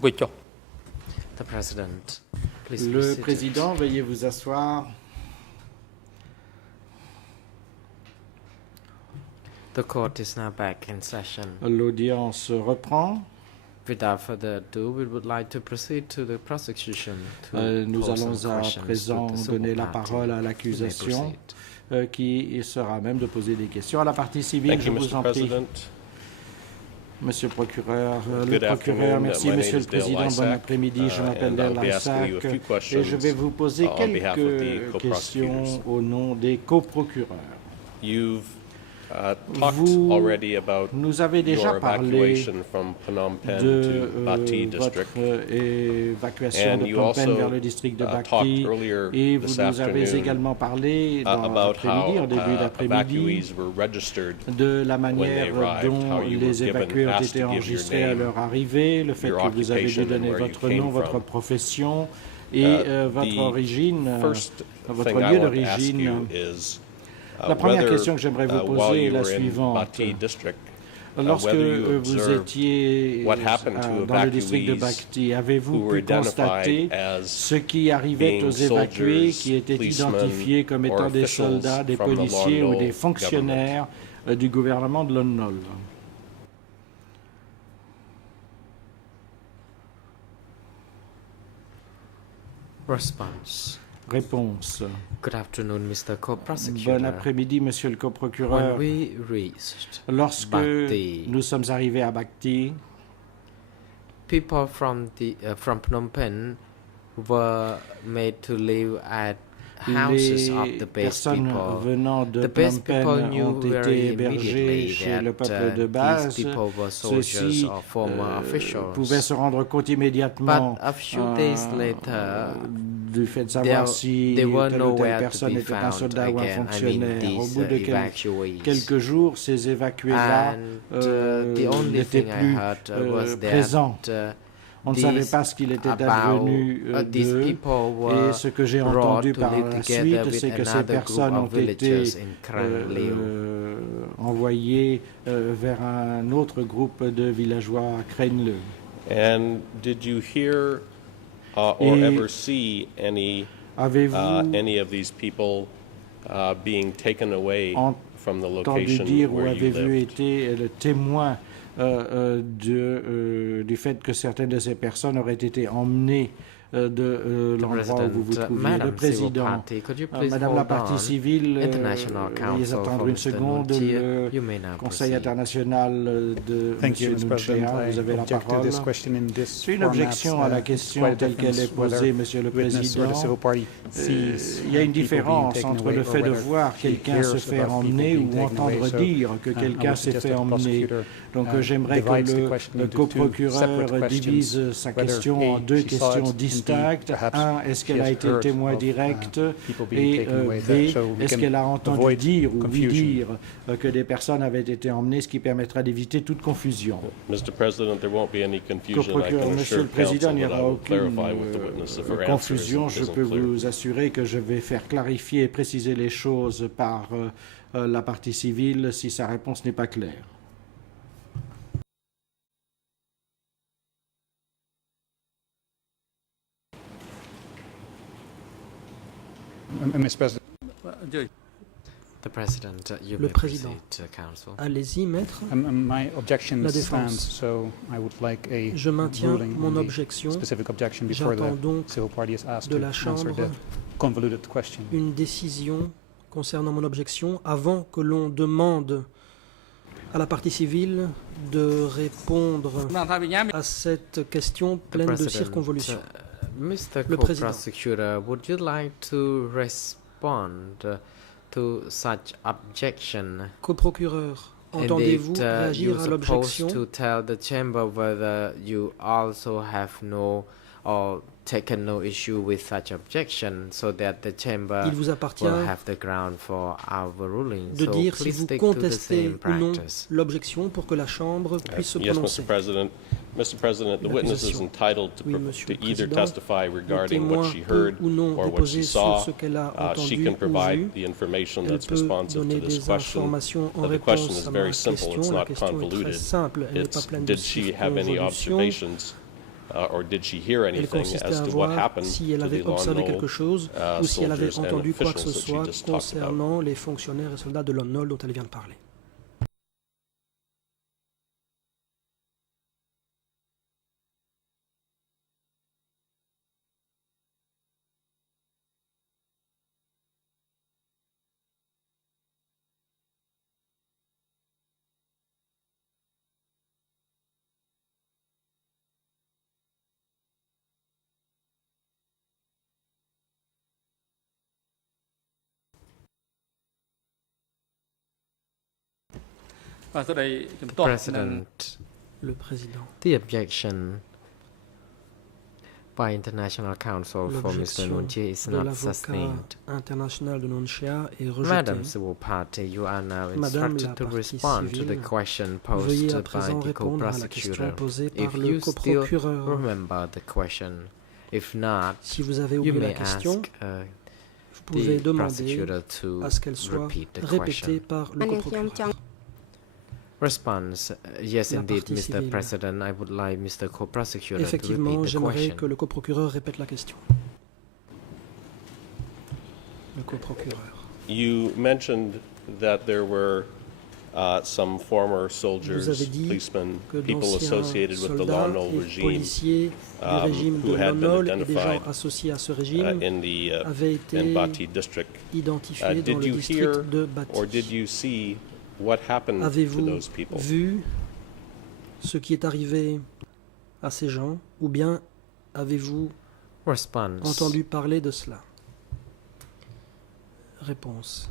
The President, please be Le seated. Président, veuillez vous asseoir. The court is now back in session. L'audience reprend. Without further ado, we would like to proceed to the prosecution. Nous allons à présent donner la parole à l'accusation qui sera à même de poser des questions à la partie civile. Je vous en prie. Monsieur le procureur, merci Monsieur le Président, bon après-midi, je m'appelle Dale Lysack et je vais vous poser quelques questions au nom des coprocureurs. Vous nous avez déjà parlé de votre évacuation de Phnom Penh vers le district de Bac-T et vous nous avez également parlé dans l'après-midi, en début d'après-midi, de la manière dont les évacués ont été enregistrés à leur arrivée, le fait que vous avez dû donner votre nom, votre profession et votre origine, votre lieu d'origine. La première question que j'aimerais vous poser est la suivante. Lorsque vous étiez dans le district de Bac-T, avez-vous pu constater ce qui arrivait aux évacués qui étaient identifiés comme étant des soldats, des policiers ou des fonctionnaires du gouvernement de Lon Nol? Response. Réponse. Good afternoon, Mr. Co-Prosecutor. Bon après-midi, Monsieur le coprocureur. Lorsque nous sommes arrivés à Bac-T, people from Phnom Penh were made to live at houses of the base people. Venant de The base Phnom Penh people knew ont été very hébergés immediately chez le that peuple de base. these people were soldiers Ceux-ci or former officials. pouvaient se rendre compte immédiatement But a few days later, du fait de savoir si they were telle ou telle nowhere to personne be était un found soldat ou un again. fonctionnaire. Au These bout de evacuees. quelques jours, ces évacués-là the only n'étaient thing I plus heard was présents. that On ne savait pas ce qu'il était advenu d'eux. Et ce que j'ai entendu par la suite, c'est que ces personnes ont été envoyées vers un autre groupe de villageois à Krenle. And did you hear or ever see any of these people being taken away from the location dire where ou you avez-vous lived? été le témoin du fait que certaines de ces personnes auraient été emmenées de l'endroit où vous vous trouviez. Le Président, Madame la partie civile, veuillez attendre une seconde. Le Conseil international de M. Nunchea, vous avez la parole. C'est une objection à la question telle qu'elle est posée, Monsieur le Président. Il y a une différence entre le fait de voir quelqu'un se faire emmener ou entendre dire que quelqu'un s'est fait emmener. Donc j'aimerais que le coprocureur divise sa question en deux questions distinctes. Un, est-ce qu'elle a été témoin direct? Et B, est-ce qu'elle a entendu dire ou vu dire que des personnes avaient été emmenées, ce qui permettra d'éviter toute confusion? Coprocureur, Monsieur le Président, il n'y aura aucune confusion. Je peux vous assurer que je vais faire clarifier et préciser les choses par la partie civile si sa réponse n'est pas claire. Le Président, allez-y, maître. La défense. Je maintiens mon objection. J'attends donc de la Chambre une décision concernant mon objection avant que l'on demande à la partie civile de répondre à cette question pleine de circonvolutions. Mr. Le Président. Co-Prosecutor, would you like to respond to such objection? Coprocureur, entendez-vous réagir à l'objection? To tell the chamber whether you also have no or taken no issue with such objection, so that the chamber Il vous appartient will have the ground for our ruling. De so dire si please vous stick to the contestez same ou non practice. l'objection pour que la Chambre puisse se prononcer. Mr. President, the witness is entitled to either testify regarding what she heard ou non or what déposer she sur saw. ce qu'elle a She entendu can ou provide vu. the information Elle that's peut responsive donner to this des question. informations en The question réponse is à ma very simple. It's question. La not question est très convoluted. simple, elle n'est pas pleine de Did she have any circonvolutions. observations or did she hear Elle anything consistait as à to what voir happened si elle to the avait observé Lon quelque chose ou si elle avait soldiers and entendu quoi que ce officials that she soit just talked about. concernant les fonctionnaires et soldats de Lon Nol dont elle vient de parler. President, Le président. the objection by International Council for Mr. Nunchi is not sustained. International de Nunchia est rejetée. Madam Civil Party, you are now instructed to respond to the question posed by the co-prosecutor. If you still remember the question, if not, si vous avez you oublié may la question, ask vous pouvez the demander prosecutor to à ce qu'elle soit repeat the répétée question. par le coprocureur. Response: Yes, La indeed, partie Mr. civile. President. I would like Mr. Co-Prosecutor to Effectivement, repeat the j'aimerais question. que le coprocureur répète la question. Le coprocureur. You mentioned that there were some former Vous soldiers, avez dit policemen, que people associated with the soldats Lon Nol et regime policiers du régime de who had Lon been Nol et des gens identified associés à ce régime in the avaient été in Bati district. identifiés dans Did le you district hear de Bati. or did you see what happened to Avez-vous those people? vu ce qui est arrivé à ces gens ou bien avez-vous Response: entendu parler de cela? Réponse.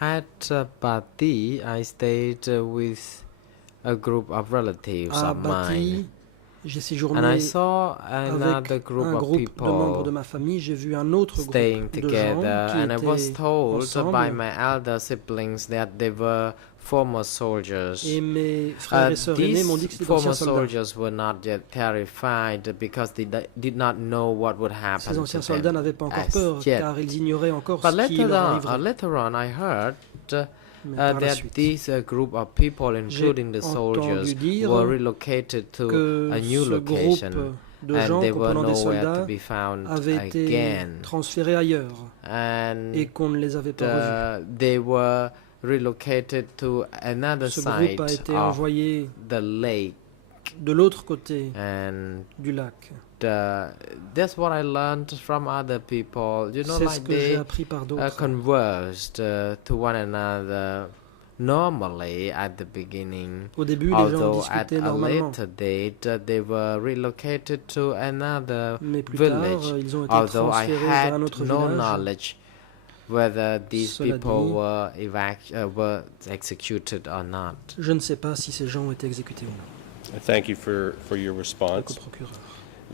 At Bati, I stayed with a group of relatives À of Bati, mine, j'ai and I séjourné saw avec another group un of groupe de membres de people ma famille. J'ai vu un autre staying groupe de gens together, qui and I was étaient told by ensemble. my elder siblings that they were former soldiers. Et mes frères et sœurs aînés m'ont dit que These c'était d'anciens former soldats. soldiers were not yet terrified because they did not know what would happen Ces anciens to soldats them n'avaient pas encore as peur yet. car ils ignoraient encore But ce qui leur arriverait. later on, I heard Mais par la that suite, these group of people, including the soldiers, entendu dire were relocated to que a new ce location, groupe de and gens they were comprenant des nowhere to soldats be found avaient été again. transférés ailleurs And et qu'on ne les avait pas revus. they were relocated to another Ce side groupe a été of envoyé the lake, de l'autre côté and du lac. that's what I learned from other people. You know, C'est ce like que j'ai they appris par d'autres. conversed to one another normally at the beginning. Au début, les gens Although at discutaient a normalement. later date, they were relocated to another Mais plus village. tard, ils ont été Although I transférés vers un had autre no village. knowledge whether these Cela people dit, were executed or not. Je ne sais pas si ces gens ont été exécutés ou non. Thank you for your Le response. coprocureur.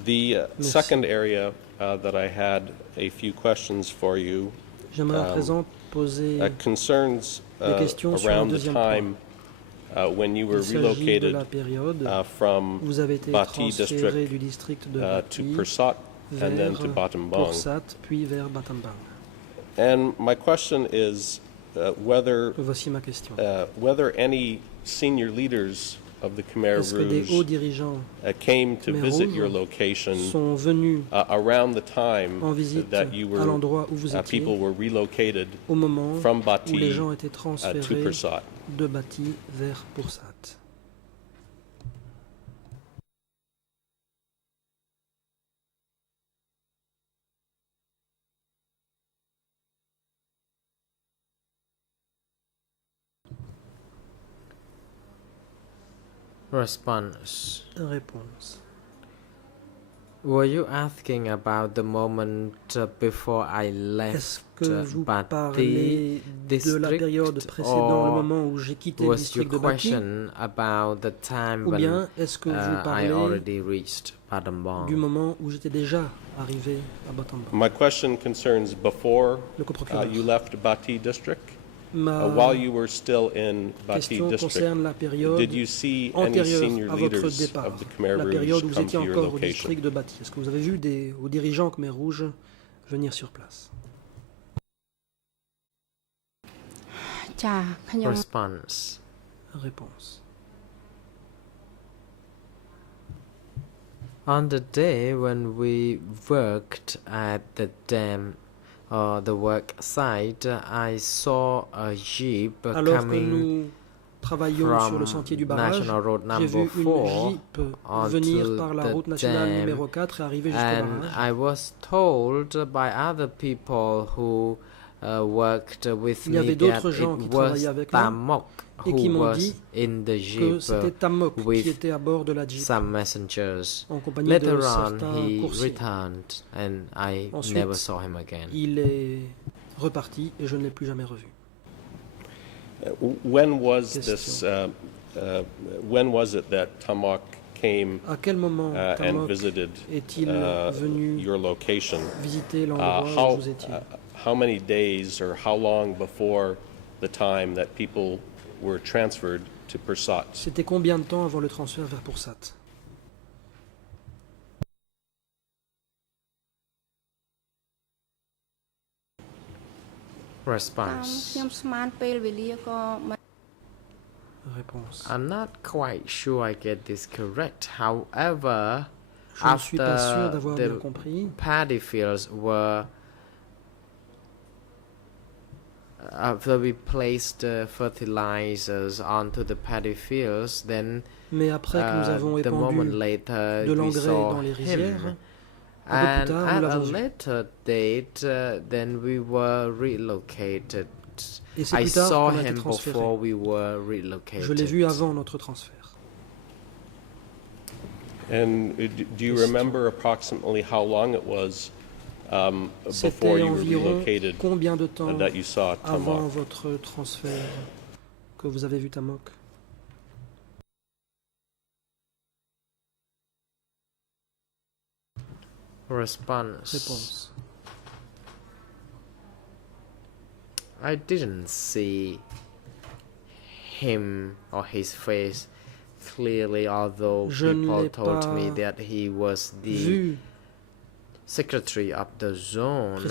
The Merci. second area that I had a few questions for you J'aimerais à présent poser concerns des questions sur un around the deuxième time when you were Il s'agit de relocated la période from où vous avez été Bati transféré district du district de to Bati Pursat and then vers to Battambang. Pursat, puis vers Battambang. And my question is whether Voici ma question. whether any senior leaders of the Khmer Est-ce que des hauts Rouge dirigeants came to Khmer visit Rouge your location sont venus around the time en visite that you à were l'endroit où vous étiez people were relocated au moment from où les Bati gens étaient to transférés Pursat? de Bati vers Pursat? Response: Réponse. Were you asking about the moment before I left Est-ce que vous Bati parlez de la période district, précédant le or moment où j'ai quitté le was your district de Bati? question about the time Ou when bien est-ce que vous I parlez already reached Battambang? du moment où j'étais déjà arrivé à Battambang? My question concerns before Le coprocureur. you left Bati district. Ma While you were still in Bati question district, concerne la période did you see any antérieure senior à votre leaders départ, of the Khmer la Rouge période où vous come étiez to your encore au location? district de Bati. Est-ce que vous avez vu des hauts dirigeants Khmer Rouge venir sur place? Response: Réponse. On the day when we worked at the dam or the work site, I saw a jeep coming travaillions sur le sentier du barrage, j'ai vu une Jeep venir par la route nationale numéro 4 et arriver jusqu'au barrage. I was told by other people who worked with me that it was Tamok who was in the Jeep with some messengers. Later on, he returned and I never saw him again. Il est reparti et je ne l'ai plus jamais revu. When was this? When was it that Tamok came and visited your location? How many days or how long before the time that people were transferred to Pursat? C'était combien de temps avant le transfert vers Pursat? Response. I'm not quite sure I get this correct. However, after the paddy fields were after we placed the fertilizers onto the paddy fields, then the moment later we saw him. And at a later date, then we were relocated. I saw him before we were relocated. Je l'ai vu avant notre transfert. And do you remember approximately how long it was before you were relocated that you saw Tamok? Avant votre transfert que vous avez vu Tamok? Response. I didn't see him or his face clearly, although people told me that he was the secretary of the zone.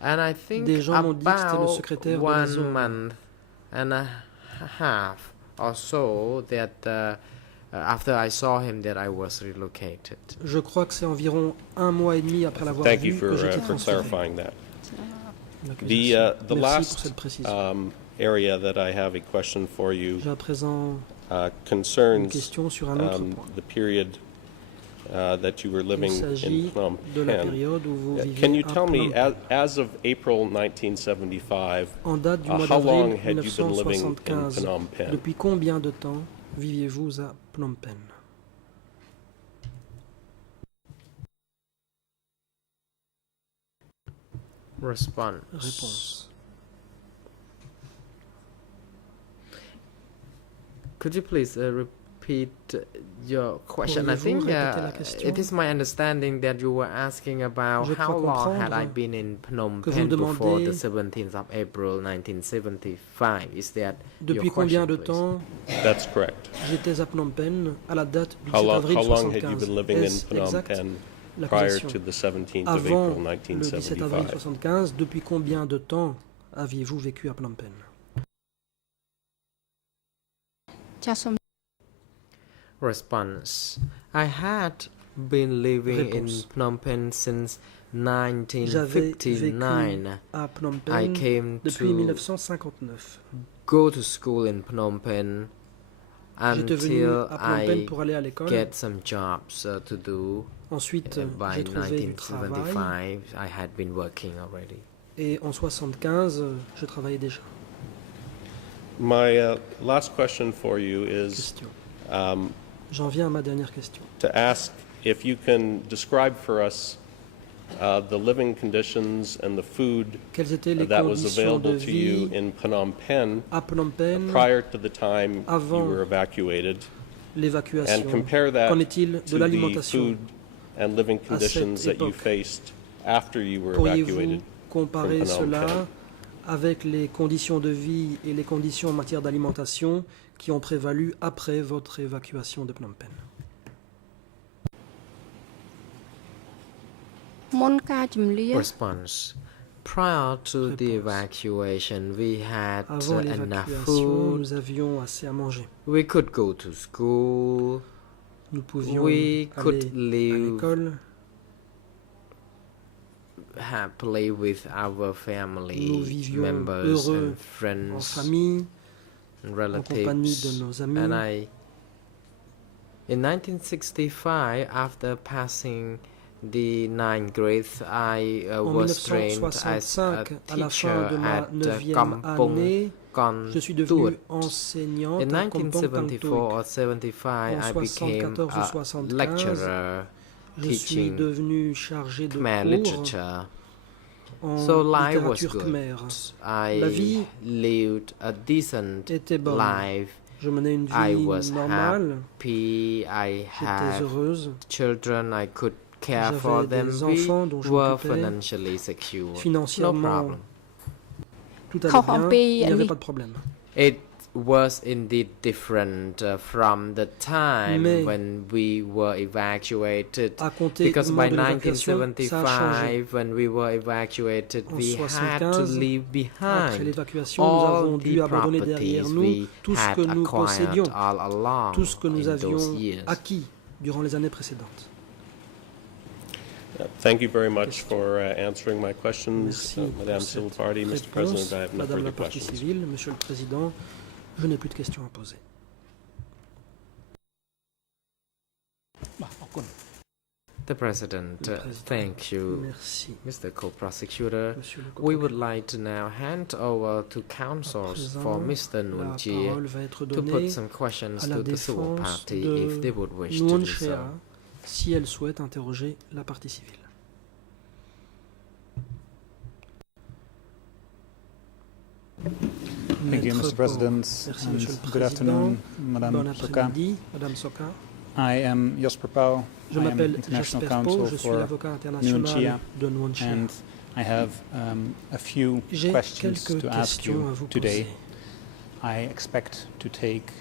And I think about 1 month and a half or so that after I saw him that I was relocated. Je crois que c'est environ 1 mois et demi après l'avoir vu que j'ai été transféré. Clarifying that. The last area that I have a question for you concerns the period that you were living in Phnom Penh. Can you tell me, as of April 1975, how long had you been living in Phnom Penh? Depuis combien de temps viviez-vous à Phnom Penh? Response. Could you please repeat your question? I think it is my understanding that you were asking about how long had I been in Phnom Penh before the 17th of April 1975. Is that Depuis your combien question, de please? temps That's correct. J'étais à Phnom Penh à la date du 7 How avril long had you 75. been living in Phnom Penh prior to the 17th of April Avant le 17 avril 1975? 75, depuis combien de temps aviez-vous vécu à Phnom Penh? Response. I had been living in Phnom Penh since 1959. À Phnom Penh I came depuis 1959. Go to school in Phnom Penh until I get some jobs to do. Ensuite, by 1975, I had been working already. Et en 75, je travaillais déjà. My last question for you is J'en viens à ma dernière question. to ask if you can describe for us the living conditions and the food that was available to you in Phnom Penh prior to the time you were evacuated, and compare that to the food and living conditions that you faced after you were evacuated from Comparer Phnom cela Penh. avec les conditions de vie et les conditions en matière d'alimentation qui ont prévalu après votre évacuation de Phnom Penh. Response. Prior to the evacuation, we had Avant enough l'évacuation, food. nous avions assez à manger. We could go to school. Nous pouvions we could aller à live l'école. Happily with our Nous family vivions members heureux and friends en famille, and en compagnie de relatives. nos amis. And in 1965, after passing the 9th grade, I was trained as a teacher at Kampong Je suis devenu Kantut. enseignante In à Kampong 1974 or Kantut. 75, I became 74 ou a 75, lecturer je suis teaching devenu chargé de Khmer cours literature. en So life was littérature good. khmer. La I vie lived a decent était bonne. life. Je menais une I vie was normale. happy. I J'étais had heureuse. children. I could care for J'avais them. des We enfants dont je were m'occupais. financially secure. No Financièrement, problem. tout allait bien. Il n'y avait pas de problème. It was indeed different from the time Mais when we were evacuated. à compter Because du by moment de l'évacuation, ça a changé. 1975, when we were evacuated, En we had to 75, leave après behind l'évacuation, nous all avons the dû abandonner derrière properties nous we tout ce had que nous possédions, acquired all along tout ce que nous in those avions years. acquis durant les années précédentes. Thank you very much for answering my questions, Merci Madame pour Civil cette Party. Mr. réponse, President, I have no Madame further la partie questions. civile, Monsieur le Président, je n'ai plus de questions à poser. The President, thank you, Merci. Mr. Co-Prosecutor. Monsieur le We would co-procureur. like to now hand over to counsels for Mr. La Nguyen Chie parole va être to put donnée some questions à la to the civil défense party de if they would wish to Nguyen do Chie so. si elle souhaite interroger la partie civile. Thank you, Maître Mr. President, Merci, and Monsieur le good Président. afternoon, Bon Madame Soka. après-midi, Madame Soka. I am Jasper Pauw. Je I am m'appelle International Jasper Counsel Pauw, je suis for l'avocat Nguyen Chie, international de Nguyen Chie. and I have a few J'ai questions quelques to ask questions à you vous today. poser. I expect to take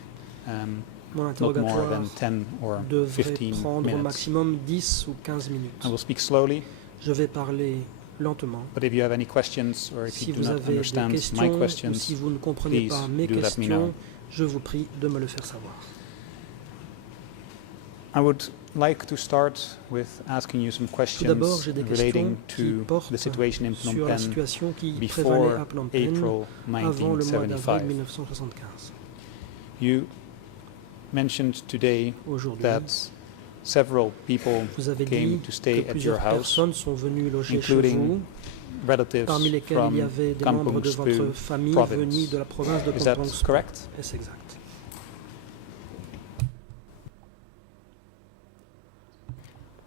Mon not more interrogatoire than 10 or devrait 15 prendre au minutes. maximum 10 ou 15 minutes. I will speak slowly, Je vais parler lentement. but if you have any questions or if Si you do vous not avez des understand my questions ou questions, si vous ne comprenez please pas mes do let me know. questions, je vous prie de me le faire savoir. I would like to start with asking you some Tout questions d'abord, j'ai des relating questions qui to portent the situation in Phnom sur la Penh situation qui before prévalait à Phnom Penh April avant le mois d'avril 1975. 1975. You mentioned today Aujourd'hui, that several people vous avez came dit to stay que at your plusieurs house, personnes sont venues loger chez including vous, relatives parmi lesquelles il y from avait des membres Kampong de votre Speu famille province. venus de la province de Is that Kampong Speu. correct? Est-ce exact?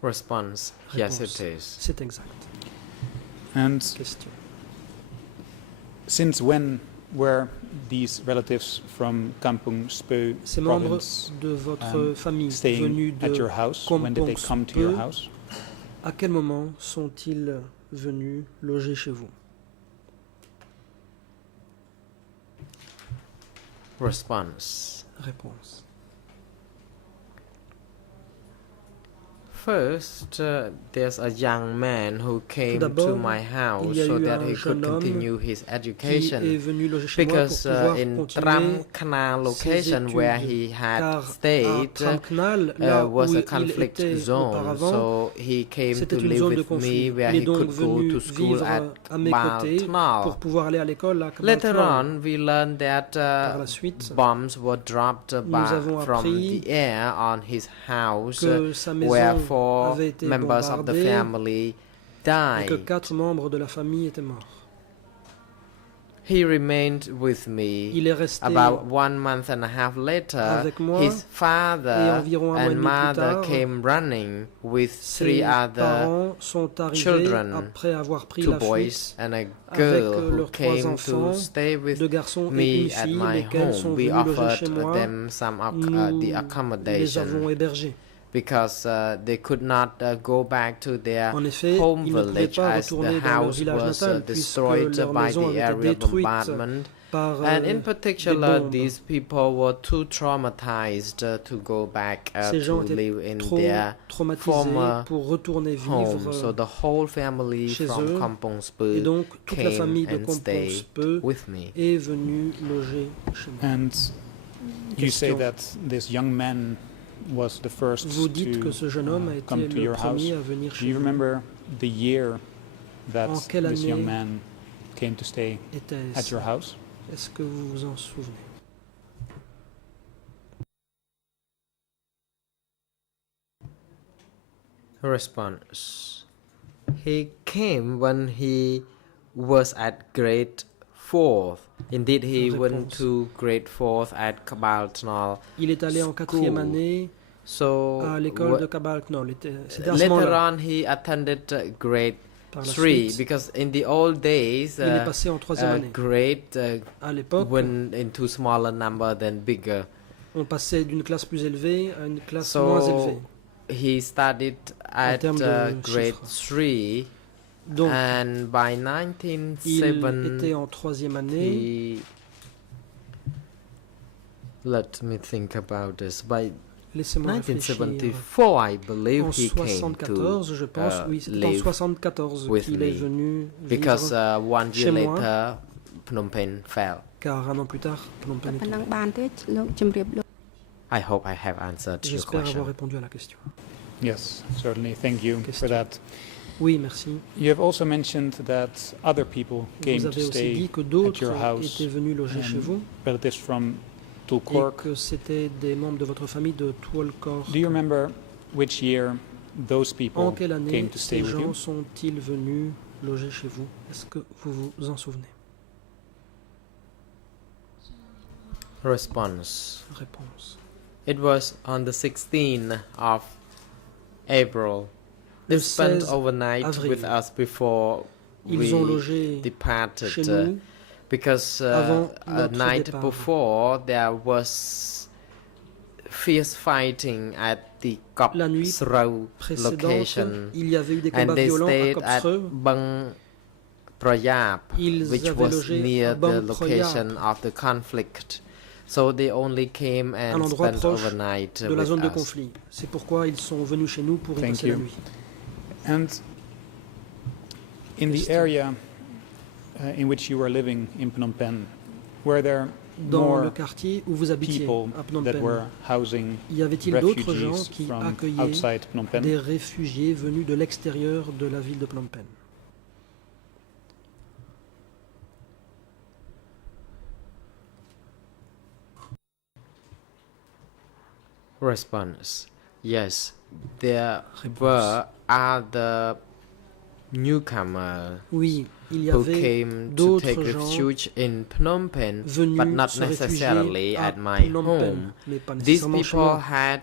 Response, yes it is. C'est exact. And Question. since when were these relatives from Kampong Speu Ces membres province de votre famille staying venus at your de house? When did they Kampong come to your Speu, house? à quel moment sont-ils venus loger chez vous? Response. Réponse. First, there's a young man who came d'abord, to my house il y a so eu that un he could jeune homme continue his Qui est education. venu loger chez moi Because pour pouvoir in continuer Tram Canal location where études, he had car à stayed Tramknal, là was où a il conflict était zone, auparavant, so he came to c'était une live zone de with me conflit. where Il est he donc could go venu to school vivre at à mes côtés pour Baltnal. pouvoir aller à l'école à Later Baltnal. on, we learned that Par la suite, bombs were dropped avons from appris the air on his house, que sa maison where 4 avait été members of the bombardée family et que died. 4 membres de la famille étaient morts. He remained with me. Il est resté About 1 month and a half later, avec moi, his et father environ un mois et and demi plus mother tard, came running with 3 ses other parents sont arrivés children, après avoir pris 2 la fuite boys and a avec girl who leurs 3 came enfants, to stay with 2 garçons et me une at fille, my lesquels sont home. We venus loger offered chez moi. them some Nous the les accommodation avons hébergés. because they could not go back to their En effet, home ils ne pouvaient village pas as the retourner dans leur house village was natal puisque destroyed leur by maison the avait été aerial détruite bombardment. par And in des particular, bombes. these people were too traumatized to go back Ces gens to étaient live in trop their traumatisés former pour retourner home. vivre So the whole family chez from eux. Kampong et Speu donc toute la came famille de and Kampong stayed Speu with me. est venue loger chez moi. And you say Question. that this young man was the first Vous dites que ce jeune homme a été le premier à venir chez vous. Do you remember the year that this young man came to stay at your house? Est-ce que vous vous en souvenez? Response. He came when he was at grade 4th. Indeed, he went to grade 4th at Cabaltnal. Il est allé en 4e année à l'école de Cabaltnal. Later on, he attended grade 3 because in the old days, il est passé en 3e année. Grade à l'époque, went into smaller number than bigger. On passait d'une classe plus élevée à une classe moins élevée. He studied at grade 3, donc, and by 1970, il était en 3e année. Let me think about this. By Laissez-moi 1974, I believe he came to je pense, oui, c'était en 74 qu'il est venu because one year chez later, moi, Phnom Penh fell. Car un an plus tard, Phnom Penh est I hope I have answered your J'espère question. avoir répondu à la question. Yes, certainly. Thank you for that. Oui, merci. You have also mentioned that other people came Vous to avez aussi stay dit que at d'autres your house, étaient venus loger chez vous relatives from et Tulkork. que c'était des membres de votre famille de Tuolkork. Do you remember which year those En people quelle année came to stay ces with gens you? sont-ils venus loger chez vous? Est-ce que vous vous en souvenez? Response. Réponse. It was on the 16th of April. They Le spent 16 overnight avril. with us before Ils ont we logé departed chez nous because avant a notre night départ. before there was fierce fighting at the La nuit Kopsrau précédente, location, il y avait eu des and combats they violents à stayed at Kopsreu. Bang Prayap, Ils which avaient was logé near à the Bang location of the conflict. So they only came un and endroit spent proche overnight de la with zone de us. conflit. C'est pourquoi ils sont venus chez nous pour y Thank passer la you. nuit. And in the area in which you were living in Phnom Penh, were there Dans le more quartier où vous habitiez, people à Phnom that Penh, were housing y avait-il d'autres gens refugees qui from accueillaient outside Phnom Penh? des réfugiés venus de l'extérieur de la ville de Phnom Penh? Response. Yes, there were other newcomers Oui, il y who avait came to d'autres take gens refuge in Phnom Penh, venus but not se réfugier necessarily à at my Phnom home. Penh, mais pas These nécessairement chez people moi. had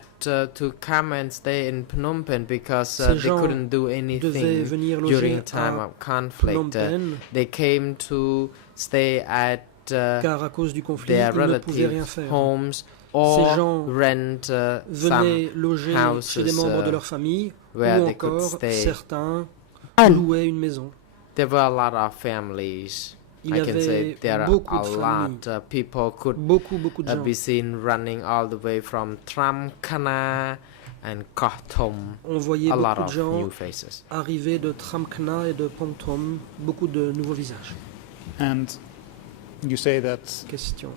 to come and stay in Phnom Penh because Ces they gens couldn't do devaient anything venir loger during time à of Phnom conflict. Penh, They came to stay at car à cause du conflit, their ils ne pouvaient rien relatives' faire. homes Ces or gens rent some venaient loger chez des houses membres de leur famille where ou they could encore stay. certains louaient une maison. There were a lot of families. Il I y can say avait there are beaucoup a de lot. familles, People could beaucoup de gens. be seen running all the way from Tramkhana and Khartoum. On voyait A lot beaucoup de of gens new faces. arriver de Tramkhna et de Pontom, beaucoup de nouveaux visages. And you say that Question.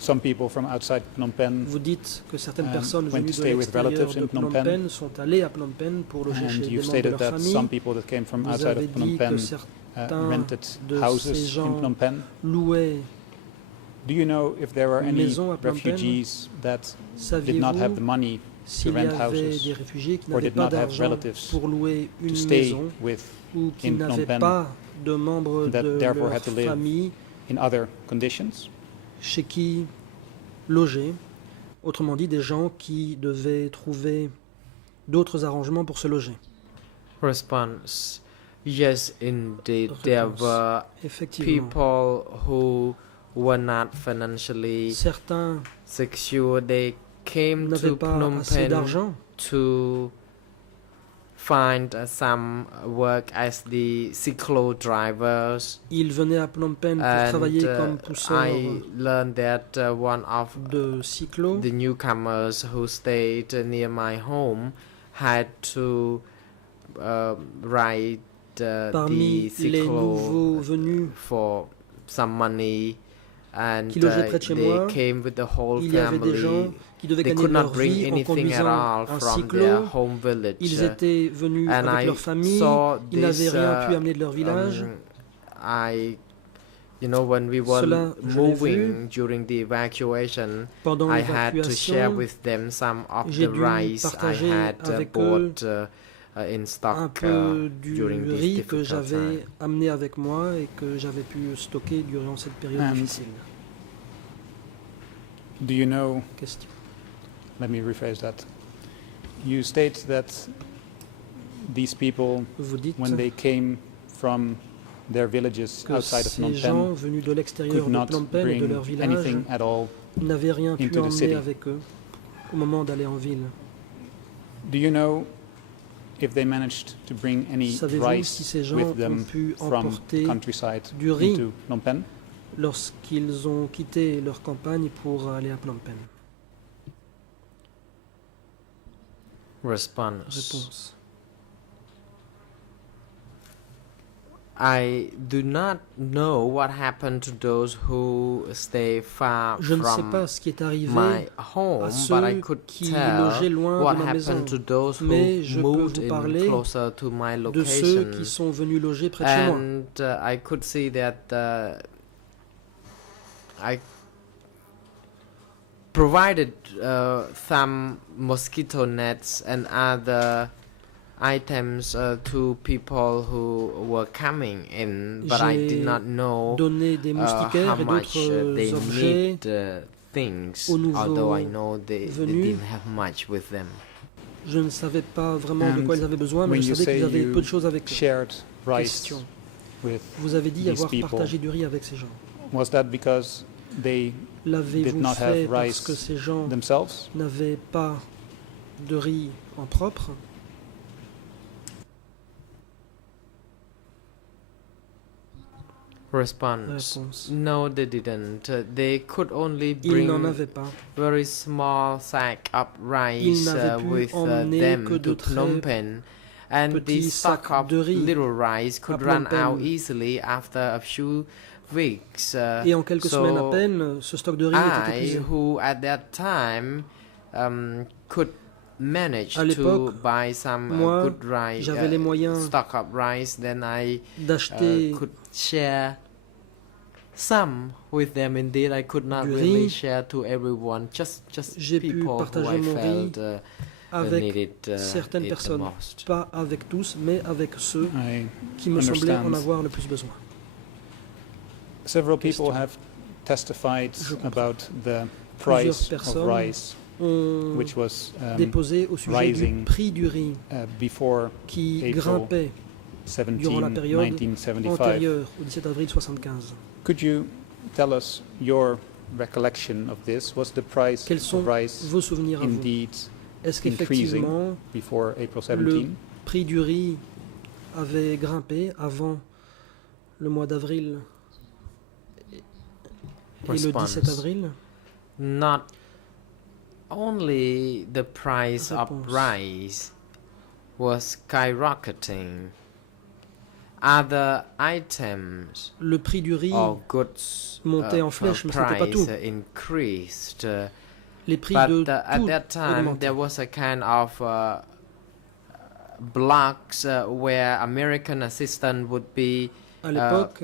some people from outside Phnom Penh Vous dites que certaines personnes went venues to de stay with l'extérieur relatives de in Phnom Phnom Penh. Penh sont allées à Phnom Penh pour loger and chez des you've membres de stated leur that famille. some people that came from Vous outside avez of Phnom dit que Penh certains rented de ces houses in gens Phnom Penh. louaient. Do you know if there were Une any maison à Phnom Penh. refugees that did not have the Saviez-vous money s'il y rent avait houses des réfugiés qui or n'avaient did pas not have d'argent relatives pour louer to une stay maison with ou qui in Phnom n'avaient Penh pas de membres that de therefore leur had to live famille in other conditions? chez qui loger? Autrement dit, des gens qui devaient trouver d'autres arrangements pour se loger. Response. Yes, indeed. There Réponse. were Effectivement. people who were not financially Certains secure. They came n'avaient to pas Phnom assez Penh d'argent to find some work as the cyclo drivers. Ils venaient à Phnom Penh pour And travailler comme pousseurs I learned that one of de cyclo. the newcomers who stayed near my home had to ride the Parmi les cyclo nouveaux venus, for some money and qui logeaient près de chez moi. Came with the whole Il y avait des gens family. qui devaient They gagner could not leur bring vie en anything at conduisant all un from cyclo. their home village. Ils étaient venus And avec I leur famille. saw Ils n'avaient this, rien pu amener de leur village. You know, when we were Cela, moving during the evacuation, Pendant I had to share l'évacuation, with them some of j'ai the dû rice I partager had avec bought un in stock peu du during this riz que difficult j'avais time. amené avec moi et que j'avais pu stocker durant cette période difficile. Do you know, Question. let me rephrase that. You state that these people, Vous dites when they came from their villages que outside of Phnom ces gens Penh, venus de l'extérieur could de not Phnom Penh et de bring leur village anything at all n'avaient rien pu into the emmener city. avec eux au moment d'aller en ville. Do you know if they managed to bring any Savez-vous si ces rice gens with ont them pu from emporter countryside du riz into Phnom Penh? lorsqu'ils ont quitté leur campagne pour aller à Phnom Penh? Response. Réponse. I do not know what happened to those who stay far Je ne sais from pas ce qui est arrivé my home, à but I ceux could qui tell logeaient loin what de ma maison. happened to those who Mais je peux moved vous in parler closer to my de ceux location. qui sont venus loger près de chez moi. And I could see that I provided some mosquito nets and other items to people who were coming in, but I did not know donné des how moustiquaires et much they d'autres objets need things, aux nouveaux although I know they venus. didn't have much with them. Je ne savais pas vraiment de And quoi ils avaient besoin, mais when je you savais say qu'ils avaient you peu de choses avec eux. shared rice Question. with Vous avez dit these avoir people. partagé du riz avec ces gens. Was that because they did L'avez-vous not fait have parce rice que ces gens themselves? n'avaient pas de riz en propre? Response. Réponse. No, they didn't. They could only Ils n'en bring avaient pas. very small sack of Ils rice n'avaient pu with emmener them que de to Phnom très Penh, and the petits stock sacs of de riz little rice could à run Phnom Penh. out easily after a few weeks. Et en quelques so semaines à peine, ce stock de riz était I, épuisé. who at that time could manage À to l'époque, buy some moi, good rice, j'avais les moyens stock of rice, then I d'acheter could share some with them. Indeed, I could not du really riz. share to everyone, just J'ai pu people who partager I mon riz felt avec needed certaines it the personnes. most. Pas avec tous, mais avec ceux I qui me semblaient en understand. avoir le plus besoin. Several people Question. have testified Je comprends. about the Plusieurs price of personnes rice, ont which was déposé au sujet rising du prix du riz before qui April grimpait 17, durant la période 1975. antérieure au 17 avril 1975. Could you tell us your recollection of this? Was the price Quels sont of rice vos souvenirs à vous? indeed Est-ce increasing qu'effectivement before April le 17? prix du riz avait grimpé avant le mois d'avril et le Response. 17 avril? Not only the price of Réponse. rice was skyrocketing, other items Le prix du riz or goods montait en flèche, mais c'était pas price tout. increased. Les prix But de at tout that time, augmentaient. there was a kind of blocks where American assistance would be À l'époque,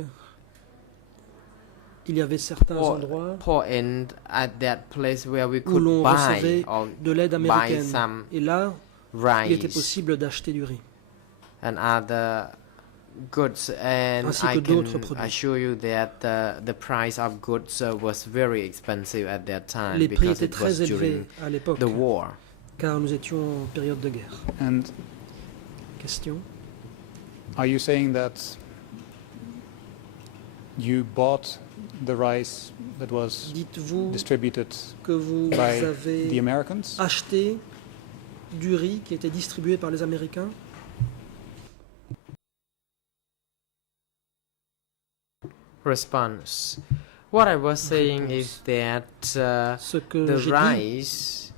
il y avait certains endroits put in at that place where we où could l'on buy recevait or de l'aide buy américaine. some Et là, il était rice possible d'acheter du riz. and other goods, and Ainsi I que can d'autres produits. assure you that the price of goods was very expensive at that time Les prix because étaient it was très élevés during à l'époque, the war. car nous étions en période de guerre. And Question. are you saying that you bought the rice that was Dites-vous distributed que vous by the avez Americans? acheté du riz qui était distribué par les Américains? Response. What I was saying is that Ce que the j'ai dit, rice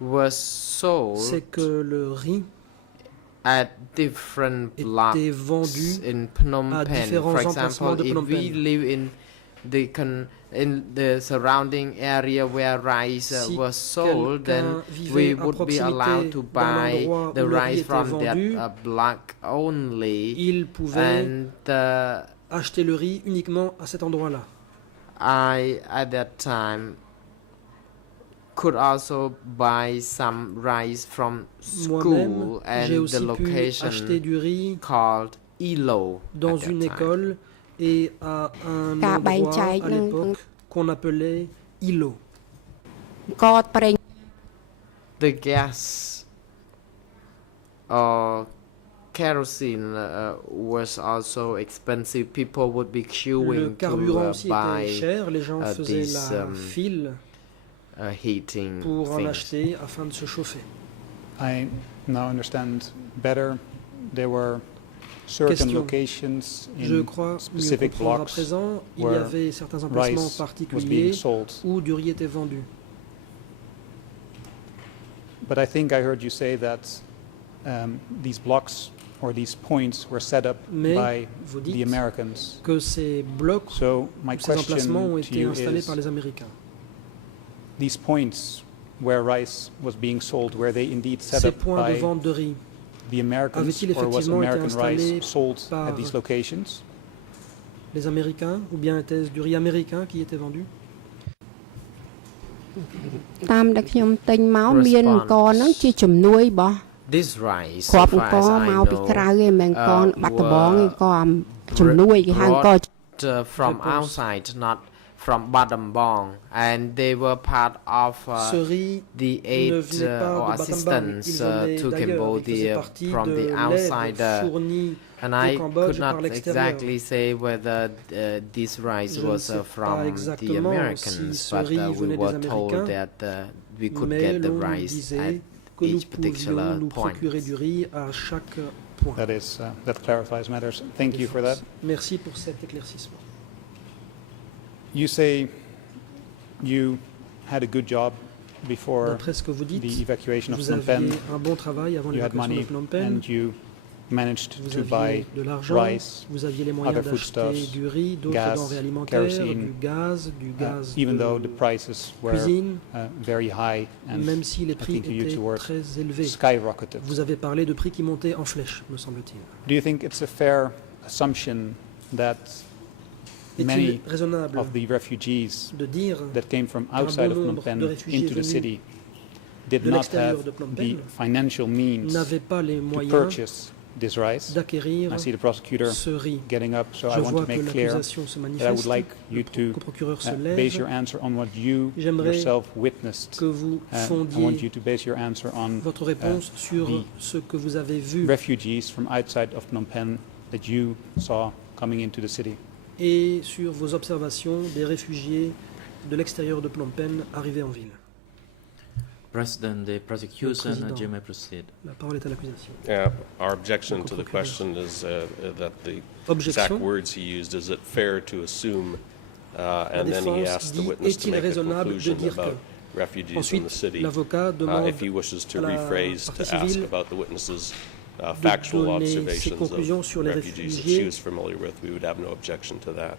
was sold c'est que le riz at different était blocks vendu in Phnom à Penh. différents For emplacements example, de if Phnom we Penh. live in in the surrounding area where rice was sold, then we would be allowed to buy the rice from that block only. Il pouvait acheter le riz uniquement à cet endroit-là. I, at that time, could also buy some rice from school, and the location called Ilo dans une école et à un endroit à l'époque qu'on appelait Ilo. The gas or kerosene was also expensive. People would be queuing to buy cher. Les gens faisaient la file heating pour en acheter afin de se chauffer. I now understand better. There were certain locations in specific blocks il y avait certains emplacements particuliers où du riz était vendu. But I think I heard you say that these blocks or these points were set up by the Americans. Que ces blocs, so my ces emplacements ont été installés is, par les Américains. These points where rice was being sold, were they indeed set up points by de vente de riz the Americans, or was American rice sold at these locations? Les Américains, ou bien était-ce du riz américain qui était vendu? តាមដែលខ្ញុំទិញមកមានអង្គហ្នឹងជាជំនួយរបស់ This rice គ្រាប់អង្គមកពីក្រៅឯងមិនអង្គបាត់ដំបងឯងក៏ជំនួយគេហៅអង្គ from outside, not from Battambang, and they were part of the aid or assistance to Cambodia from the outside. And I could not exactly say whether this rice was from the Americans, but we were told that we could get the rice at each particular point. That clarifies matters. Thank you for that. Merci pour cet éclaircissement. You say you had a good job before the evacuation of Phnom Penh. You had money and you managed to buy rice, other foodstuffs, gas, kerosene, even though the prices were very high and I think you used the word skyrocketed. Vous avez parlé de prix qui montaient en flèche, me semble-t-il. Do you think it's a fair assumption that many of the refugees that came from outside of Phnom Penh into the city did not have the financial means to purchase this rice? I see the prosecutor getting up, so I want to make clear that I would like you to base your answer on what you yourself witnessed. I want you to base your answer on the refugees from outside of Phnom Penh that you saw coming into the city. Et sur vos observations des réfugiés de l'extérieur de Phnom Penh arrivés en ville. President, the prosecution, you may proceed. La parole est à l'accusation. Our objection to the question is that the exact words he used, is it fair to assume, and then he asked the witness to make a conclusion about refugees in the city. If he wishes to rephrase, to ask about the witness's factual observations of refugees that she was familiar with, we would have no objection to that.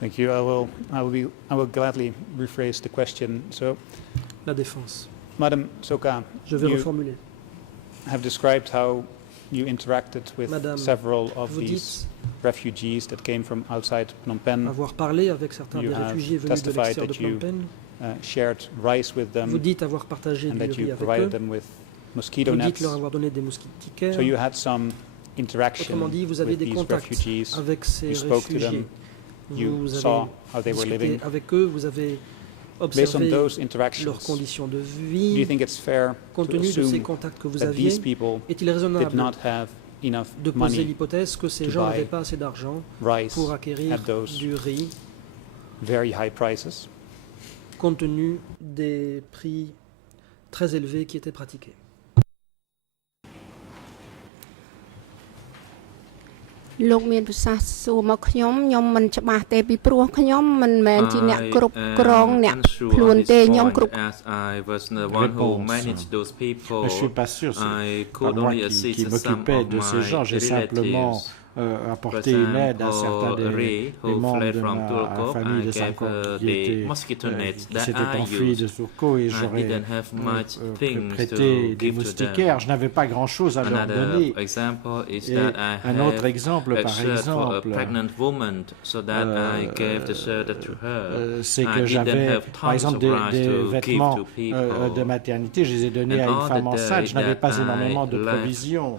Thank you. I will gladly rephrase the question. So, la défense. Madam Soka, je vais reformuler. Have described how you interacted with Madame, several of these refugees that came from outside Phnom Penh. Avoir parlé avec certains des réfugiés venus de l'extérieur de Phnom Penh. Shared rice with them. Vous dites avoir partagé and du that riz you avec provided eux. them with mosquito vous nets. dites leur avoir donné des moustiquaires. So you had some interaction dit, vous avez with des these contacts refugees. Avec ces you spoke réfugiés. to them. You saw how they were living. Avec eux, vous avez Based on observé those interactions, leurs conditions de do vie. you think it's fair Compte to tenu de ces assume contacts que vous that aviez, these people est-il raisonnable did not have enough de poser money l'hypothèse que ces to gens buy n'avaient pas assez d'argent rice pour acquérir at those du riz very high prices? compte tenu des prix très élevés qui étaient pratiqués?លោកមានប្រសាសន៍សួរមកខ្ញុំមិនច្បាស់ទេពីព្រោះខ្ញុំមិនមែនជាអ្នកគ្រប់គ្រងអ្នកខ្លួនទេខ្ញុំគ្រប់ I was the one who managed those people. Je suis pas sûr. C'est pas moi qui m'occupais de ces gens. J'ai simplement apporté une aide à certains des membres de ma famille de Sanko qui s'étaient enfuis de Turco et j'aurais prêté des moustiquaires. Je n'avais pas grand-chose à leur donner. Et un autre exemple, par exemple, c'est que j'avais, par exemple, des vêtements de maternité, je les ai donnés à une femme enceinte. Je n'avais pas énormément de provisions.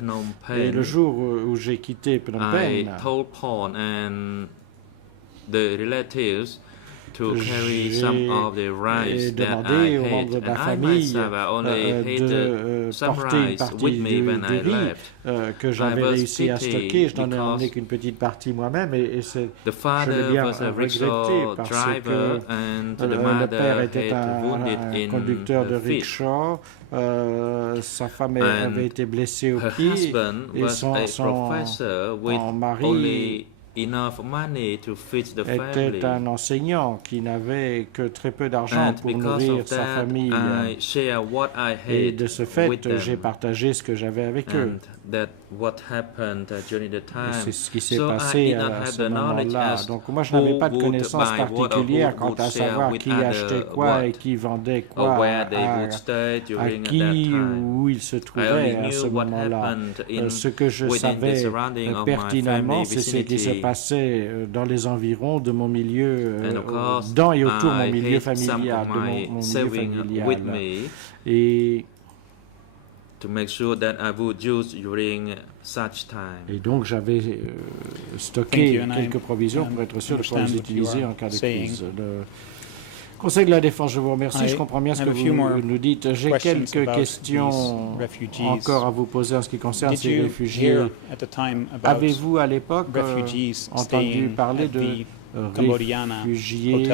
Et le jour où j'ai quitté Phnom Penh, j'ai demandé aux membres de ma famille de porter une partie du riz que j'avais réussi à stocker. Je n'en ai emmené qu'une petite partie moi-même et je l'ai bien regretté parce que le père était un conducteur de rickshaw, sa femme avait été blessée au pied et son mari était un enseignant qui n'avait que très peu d'argent pour nourrir sa famille. Et de ce fait, j'ai partagé ce que j'avais avec eux. C'est ce qui s'est passé à ce moment-là. Donc moi, je n'avais pas de connaissances particulières quant à savoir qui achetait quoi et qui vendait quoi à qui, où il se trouvait à ce moment-là. Ce que je savais pertinemment, c'est ce qui se passait dans les environs de mon milieu, dans et autour de mon milieu familial, Et et donc j'avais stocké quelques provisions pour être sûr de pouvoir les utiliser en cas de crise. Le Conseil de la Défense, je vous remercie. Je comprends bien ce que vous nous dites. J'ai quelques questions encore à vous poser en ce qui concerne ces réfugiés. Avez-vous à l'époque entendu parler de réfugiés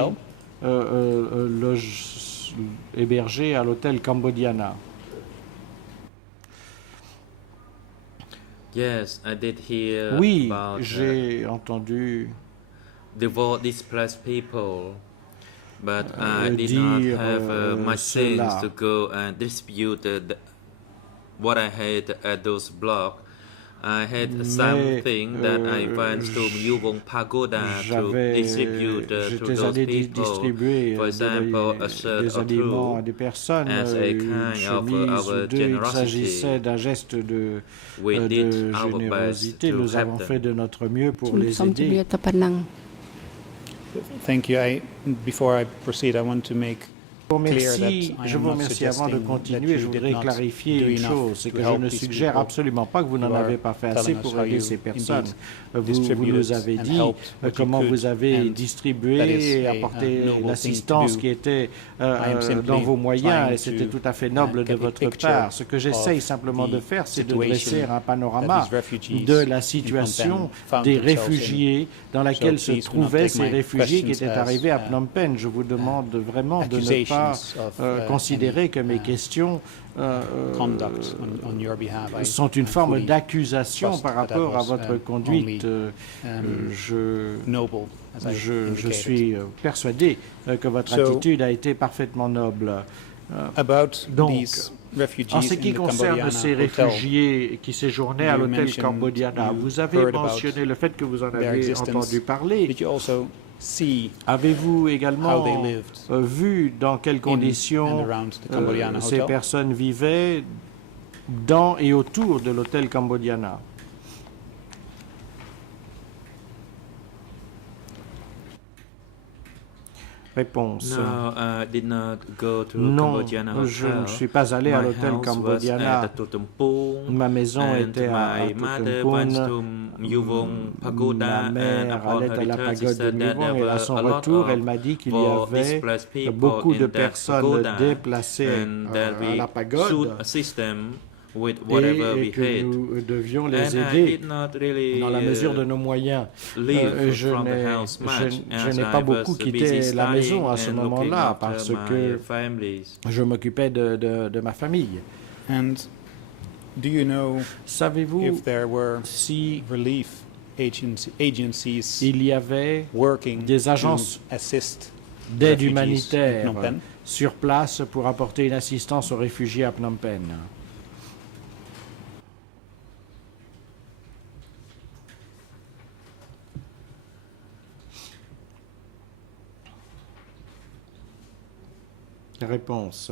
hébergés à l'hôtel Cambodiana? Oui, j'ai entendu but I did not have much things to go and distribute what I had at those blocks. I had something that I went to Myuvong Pagoda to distribute to those people. For example, a shirt or two as a kind of our Il s'agissait d'un geste de générosité. Nous avons fait de notre mieux pour les aider. Thank you. Before I proceed, I want to make Je vous remercie. Avant de continuer, je voudrais clarifier une chose, c'est que je ne suggère absolument pas que vous n'en avez pas fait assez pour aider ces personnes. Vous nous avez dit comment vous avez distribué et apporté l'assistance qui était dans vos moyens, et c'était tout à fait noble de votre part. Ce que j'essaye simplement de faire, c'est de dresser un panorama de la situation des réfugiés dans laquelle se trouvaient ces réfugiés qui étaient arrivés à Phnom Penh. Je vous demande vraiment de ne pas considérer que mes questions sont une forme d'accusation par rapport à votre conduite. Je suis persuadé que votre attitude a été parfaitement noble. Donc, en ce qui concerne ces réfugiés qui séjournaient à l'hôtel Cambodiana, vous avez mentionné le fait que vous en avez entendu parler. Avez-vous également vu dans quelles conditions ces personnes vivaient dans et autour de l'hôtel Cambodiana? Réponse. Non, je ne suis pas allé à l'hôtel Cambodiana. Ma maison était à Tutumpun. Ma mère allait à la pagode de Myuvong et à son retour, elle m'a dit qu'il y avait beaucoup de personnes déplacées à la pagode et que nous devions les aider dans la mesure de nos moyens. Je n'ai pas beaucoup quitté la maison à ce moment-là parce que je m'occupais de ma famille. Savez-vous si il y avait des agences d'aide humanitaire sur place pour apporter une assistance aux réfugiés à Phnom Penh? Réponse.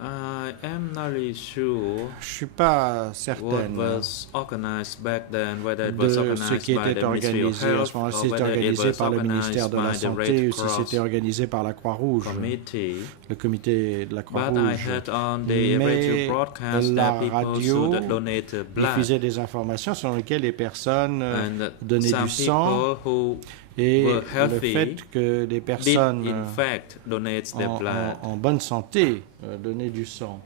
I am not really sure. Je suis pas certaine what was organized back then, whether it de was ce organized qui by était the Ministry of organisé à Health ce moment-là, or si c'était whether it organisé was par le ministère de la organized by the Santé Red ou si Cross c'était organisé par la Croix-Rouge, committee. le comité de la But I Croix-Rouge. heard on the radio Mais broadcast la that people radio should donate blood, diffusait des informations selon lesquelles les personnes and donnaient some du sang people who et were le healthy fait que des did personnes in fact donate their blood. en bonne santé donnaient du sang.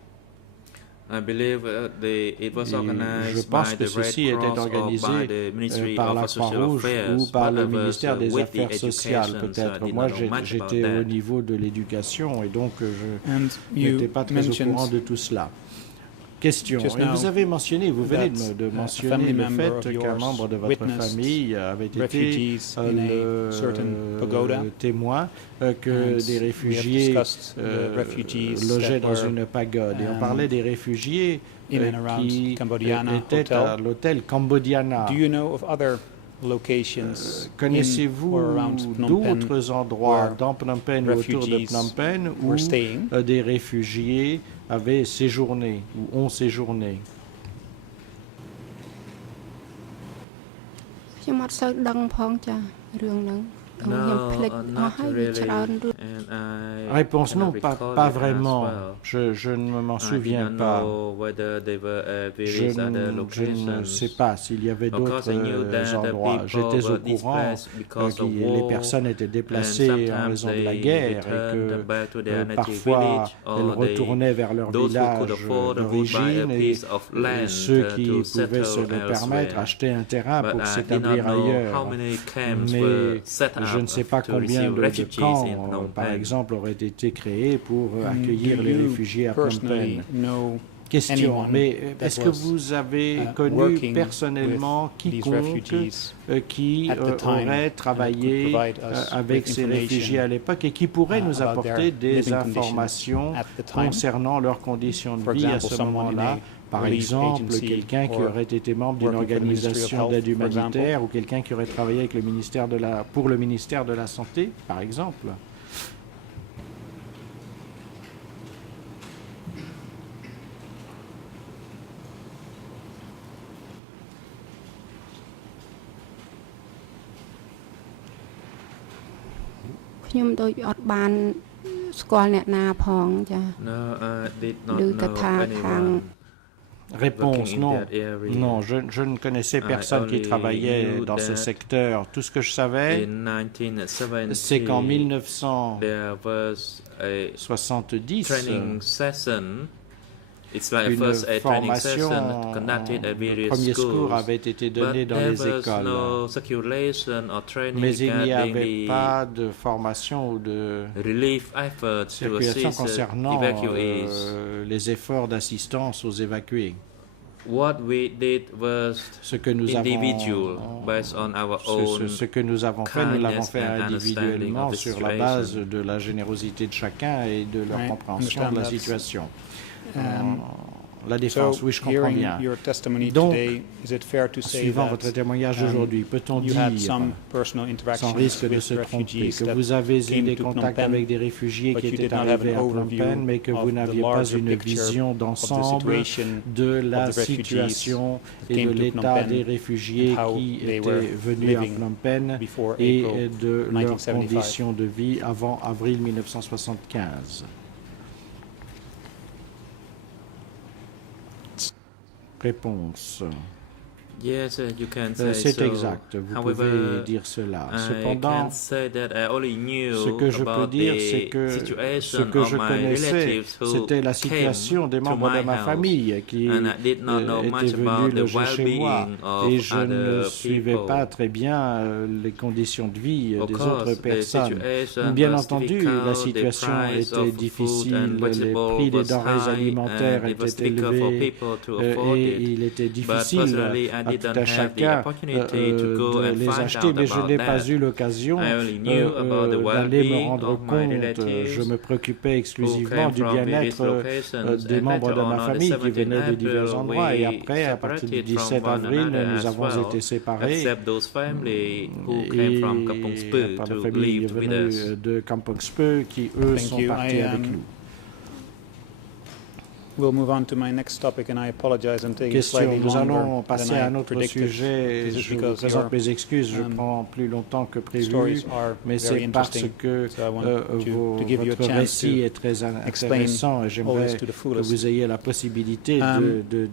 I believe it was Et je organized pense by que the ceci Red était Cross or organisé by the Ministry par of la Social Croix-Rouge Affairs, ou par but le I was ministère des with the Affaires sociales education, so I peut-être. did Moi, not know much about j'étais au that. niveau de l'éducation et donc And je you n'étais pas très au mentioned courant de tout cela. Question. just Et now vous avez mentionné, vous venez de that a mentionner family le member of fait qu'un yours membre de votre witnessed famille avait été refugees in a certain pagoda. témoin que And des we have réfugiés discussed the refugees logeaient that dans were, une pagode. Et on parlait des réfugiés in and around qui Cambodiana étaient à Hotel. l'hôtel Cambodiana. Do you know of other locations in Connaissez-vous or around Phnom Penh d'autres endroits where dans Phnom Penh ou autour de refugees Phnom Penh où were staying? des réfugiés avaient séjourné ou ont séjourné? ខ្ញុំអត់សូវដឹងផងចារឿងហ្នឹង ខ្ញុំភ្លេចអស់ហើយវាច្រើនរឿង And Réponse non, cannot pas recall it as vraiment. well. Je ne m'en I souviens didn't pas. know whether there were Je various other ne locations. sais pas s'il y avait Of course, I knew d'autres that the endroits. people J'étais au were courant displaced because que of les war, personnes étaient and déplacées en sometimes raison de la they guerre et returned back to their que native parfois village, elles or they, retournaient vers leur those who could village afford would buy a d'origine et piece of land ceux qui to pouvaient se settle le permettre elsewhere. acheter un terrain But pour I did not s'établir know how ailleurs. many camps Mais were set je ne up sais pas to combien receive de refugees camps, in Phnom par Penh. exemple, auraient été créés pour accueillir Do les you réfugiés à Phnom personally Penh. know Question, anyone mais that est-ce que was, vous avez connu working personnellement with these quiconque refugees qui at the time aurait travaillé and could provide us avec with ces réfugiés à l'époque et qui pourrait nous about apporter their des living informations conditions at the time? concernant leurs conditions de For vie à example, ce someone in moment-là? a Par relief exemple, agency quelqu'un qui or aurait été membre d'une working for the Ministry of organisation Health, d'aide for example. humanitaire ou quelqu'un qui aurait travaillé avec le ministère pour le ministère de la Santé, par exemple.ខ្ញុំដូចអត់បានស្គាល់អ្នកណាផងចា No, I did not ឬ know ក៏ថាខាង anyone. Réponse Working in non. that area. Non, je ne connaissais personne qui only travaillait knew dans ce that secteur. Tout ce que je savais, In 1970, c'est qu'en there was a 1970, training session. It's like une first a training formation, session conducted at le various premier secours schools. avait été But donné dans there les was écoles. no circulation or training Mais il n'y regarding avait the pas de formation ou de relief efforts to circulation assist concernant evacuees. les efforts d'assistance aux évacués. What we did was Ce que nous individual, avons, based on our own ce que nous avons fait, nous l'avons kindness fait and individuellement understanding of the sur la base situation. de la générosité de chacun et de leur I compréhension de la understand that. situation. La So, défense, oui, je comprends hearing bien. your testimony Donc, today, is it fair to say suivant that votre témoignage d'aujourd'hui, peut-on you had dire, some personal sans interactions risque de with se tromper, refugees que that vous avez eu came des to Phnom contacts Penh, avec des réfugiés but qui you étaient did not have arrivés an à Phnom overview Penh, mais que vous of the n'aviez pas larger une picture vision of the d'ensemble situation de la of the refugees situation that et came de to Phnom l'état Penh des réfugiés and how qui they were étaient venus à living Phnom Penh before et April de leurs 1975. conditions de vie avant avril 1975. Réponse. Yes, you can say C'est so. exact, vous pouvez However, dire cela. I Cependant, can say that I only knew ce que je peux about dire, the c'est que ce situation que of je my connaissais, relatives who c'était la situation des came to membres de my ma house. famille qui And I did not know much étaient about venus the loger chez moi. well-being Et of je ne other suivais people. pas très bien les conditions de vie Of des course, autres the personnes. situation Bien was entendu, difficult, la the situation price était of food difficile, and les vegetables prix des was denrées high, alimentaires and it was étaient difficult for élevés people to afford et it. il était But difficile personally, I à tout un chacun de les acheter, mais je n'ai pas eu l'occasion d'aller me rendre compte. Je me préoccupais exclusivement du bien-être des membres de ma famille qui venaient de divers endroits. Et après, à partir du 17 avril, nous avons été séparés. Et par la famille venue de Kampong Speu qui, eux, sont partis avec nous. We'll move on to my next topic, and I apologize. I'm taking slightly Nous allons longer passer à un autre sujet. Je vous présente mes excuses. Je prends plus longtemps que prévu, mais c'est parce que votre récit est très intéressant et j'aimerais que vous ayez la possibilité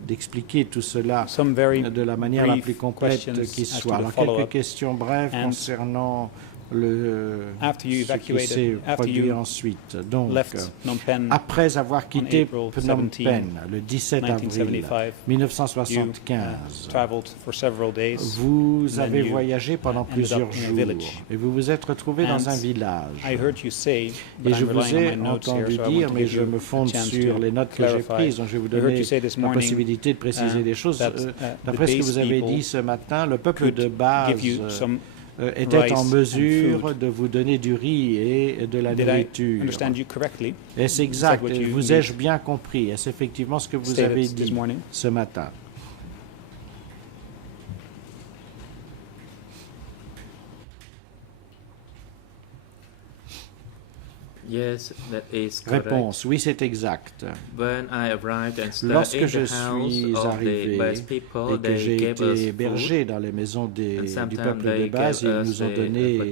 d'expliquer tout cela de la manière la plus complète qui soit. Alors, quelques questions brèves concernant ce qui s'est produit ensuite. Donc, après avoir quitté Phnom Penh le 17 avril 1975, vous avez voyagé pendant plusieurs jours et vous vous êtes retrouvé dans un village. Et je vous ai entendu dire, mais je me fonde sur les notes que j'ai prises, donc je vais vous donner la possibilité de préciser des choses. D'après ce que vous avez dit ce matin, le peuple de base était en mesure de vous donner du riz et de la nourriture. Est-ce exact? Vous ai-je bien compris? Est-ce effectivement ce que vous avez dit ce matin? Yes, that is correct. Réponse, oui, c'est exact. When I arrived and Lorsque je suis arrivé et que j'ai été hébergé dans les maisons du peuple de base, ils nous ont donné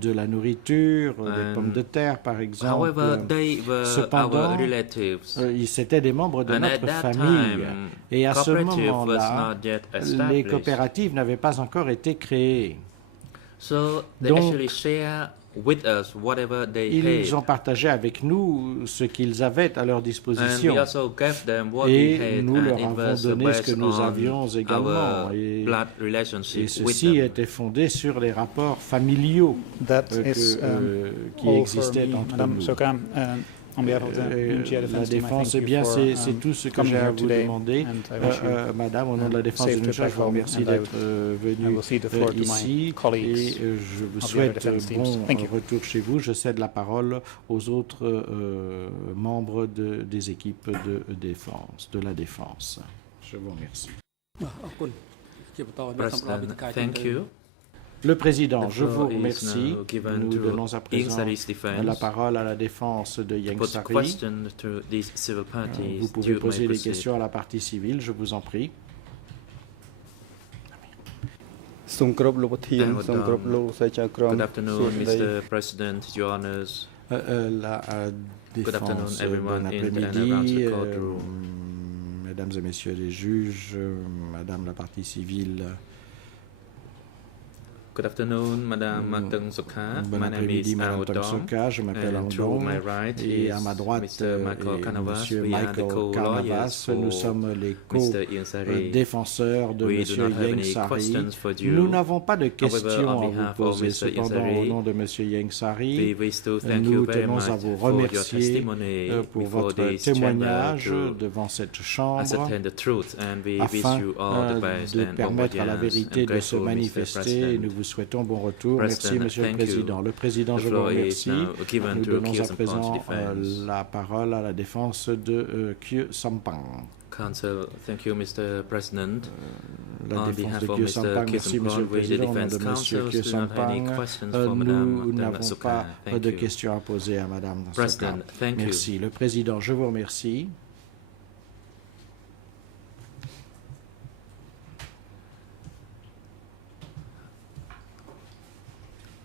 de la nourriture, des pommes de terre par exemple. Cependant, c'étaient des membres de notre famille. Et à ce moment-là, les coopératives n'avaient pas encore été créées. Donc, ils ont partagé avec nous ce qu'ils avaient à leur disposition et nous leur avons donné ce que nous avions également. Et ceci était fondé sur les rapports familiaux qui existaient entre nous. La défense, eh bien, c'est tout ce que j'ai à vous demander. Madame, au nom de la défense de Nuncha, je vous remercie d'être venue ici et je vous souhaite bon retour chez vous. Je cède la parole aux autres membres des équipes de la défense. Je vous remercie. Thank you. Le Président, je vous remercie. Nous donnons à présent la parole à la défense de Ieng Sary. Vous pouvez poser des questions à la partie civile, je vous en prie. Good afternoon, Mr. President, Your Honors. La défense, bon après-midi, mesdames et messieurs les juges, madame la partie civile. Good afternoon, Madame Teng Sokha. Bon après-midi, Madame Teng Sokha. Je m'appelle Andong. Et à ma droite, Monsieur Michael Carnavas. Nous sommes les co-défenseurs de Monsieur Ieng Sary. Nous n'avons pas de questions à vous poser. Cependant, au nom de Monsieur Ieng Sary, nous tenons à vous remercier pour votre témoignage devant cette chambre afin de permettre à la vérité de se manifester. Nous vous souhaitons bon retour. Merci, Monsieur le Président. Le Président, je vous remercie. Nous donnons à présent la parole à la défense de Khieu Samphan. Council, thank you, Mr. President. La défense de Khieu Samphan, merci, Monsieur le Président. Au nom de Monsieur Khieu Samphan, nous n'avons pas de questions à poser à Madame Sokha. Merci. Le Président, je vous remercie.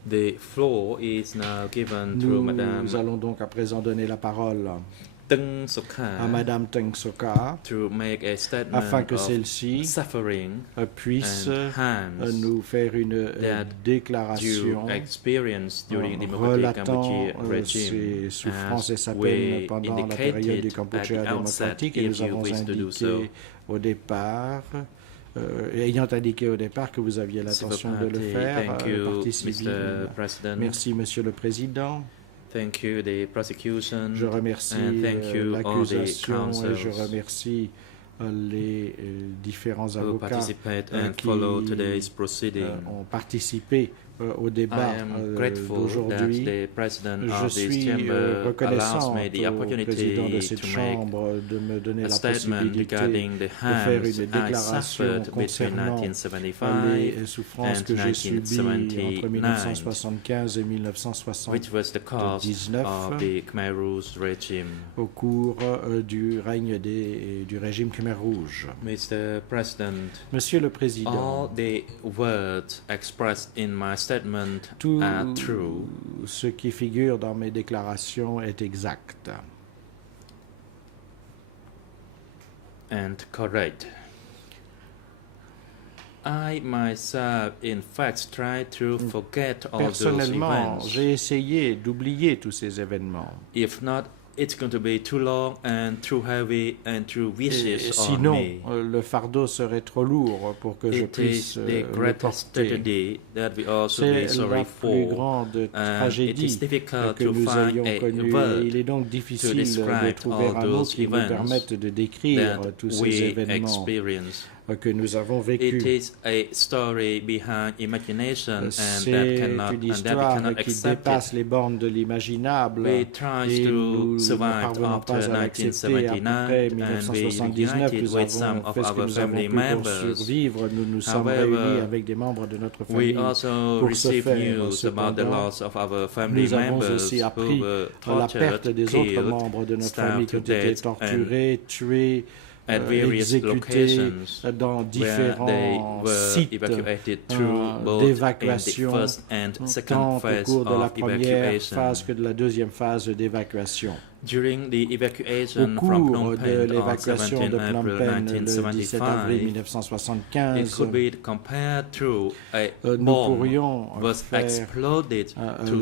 The floor is now given to Madame. Nous allons donc à présent donner la parole Teng Sokha à Madame Teng Sokha afin que celle-ci puisse nous faire une déclaration relatant ses souffrances et sa peine pendant la période du Kampuchea démocratique. Et nous avons indiqué au départ ayant indiqué au départ que vous aviez l'intention de le faire, partie civile. Merci, Monsieur le Président. Je remercie l'accusation et je remercie les différents avocats qui ont participé au débat d'aujourd'hui. Je suis reconnaissant au président de cette Chambre de me donner la possibilité de faire une déclaration concernant les souffrances que j'ai subies entre 1975 et 1979 au cours du règne du régime Khmer Rouge. Monsieur le Président, all the words expressed in my statement tout are true. Ce qui figure dans mes déclarations est exact. And correct. I myself, in fact, try to forget all those Personnellement, events. j'ai essayé d'oublier tous ces événements. If not, it's going to be too long and too heavy and too vicious on Sinon, me. Le fardeau serait trop lourd pour que je puisse le porter. C'est la plus grande tragédie que nous ayons connue. Il est donc difficile de trouver un mot qui nous permette de décrire tous ces événements que nous avons vécus. C'est une histoire qui dépasse les bornes de l'imaginable et nous ne parvenons pas à l'accepter. Après 1979, nous avons fait ce que nous avons pu pour survivre. Nous nous sommes réunis avec des membres de notre famille pour ce faire. Cependant, nous avons aussi appris la perte des autres membres de notre famille qui ont été torturés, tués, exécutés dans différents sites d'évacuation, tant au cours de la première phase que de la deuxième phase d'évacuation. During the evacuation Au cours from Phnom de Penh on l'évacuation 17 de Phnom April Penh le 17 avril 1975, 1975, it could be compared to a nous bomb pourrions was faire exploded to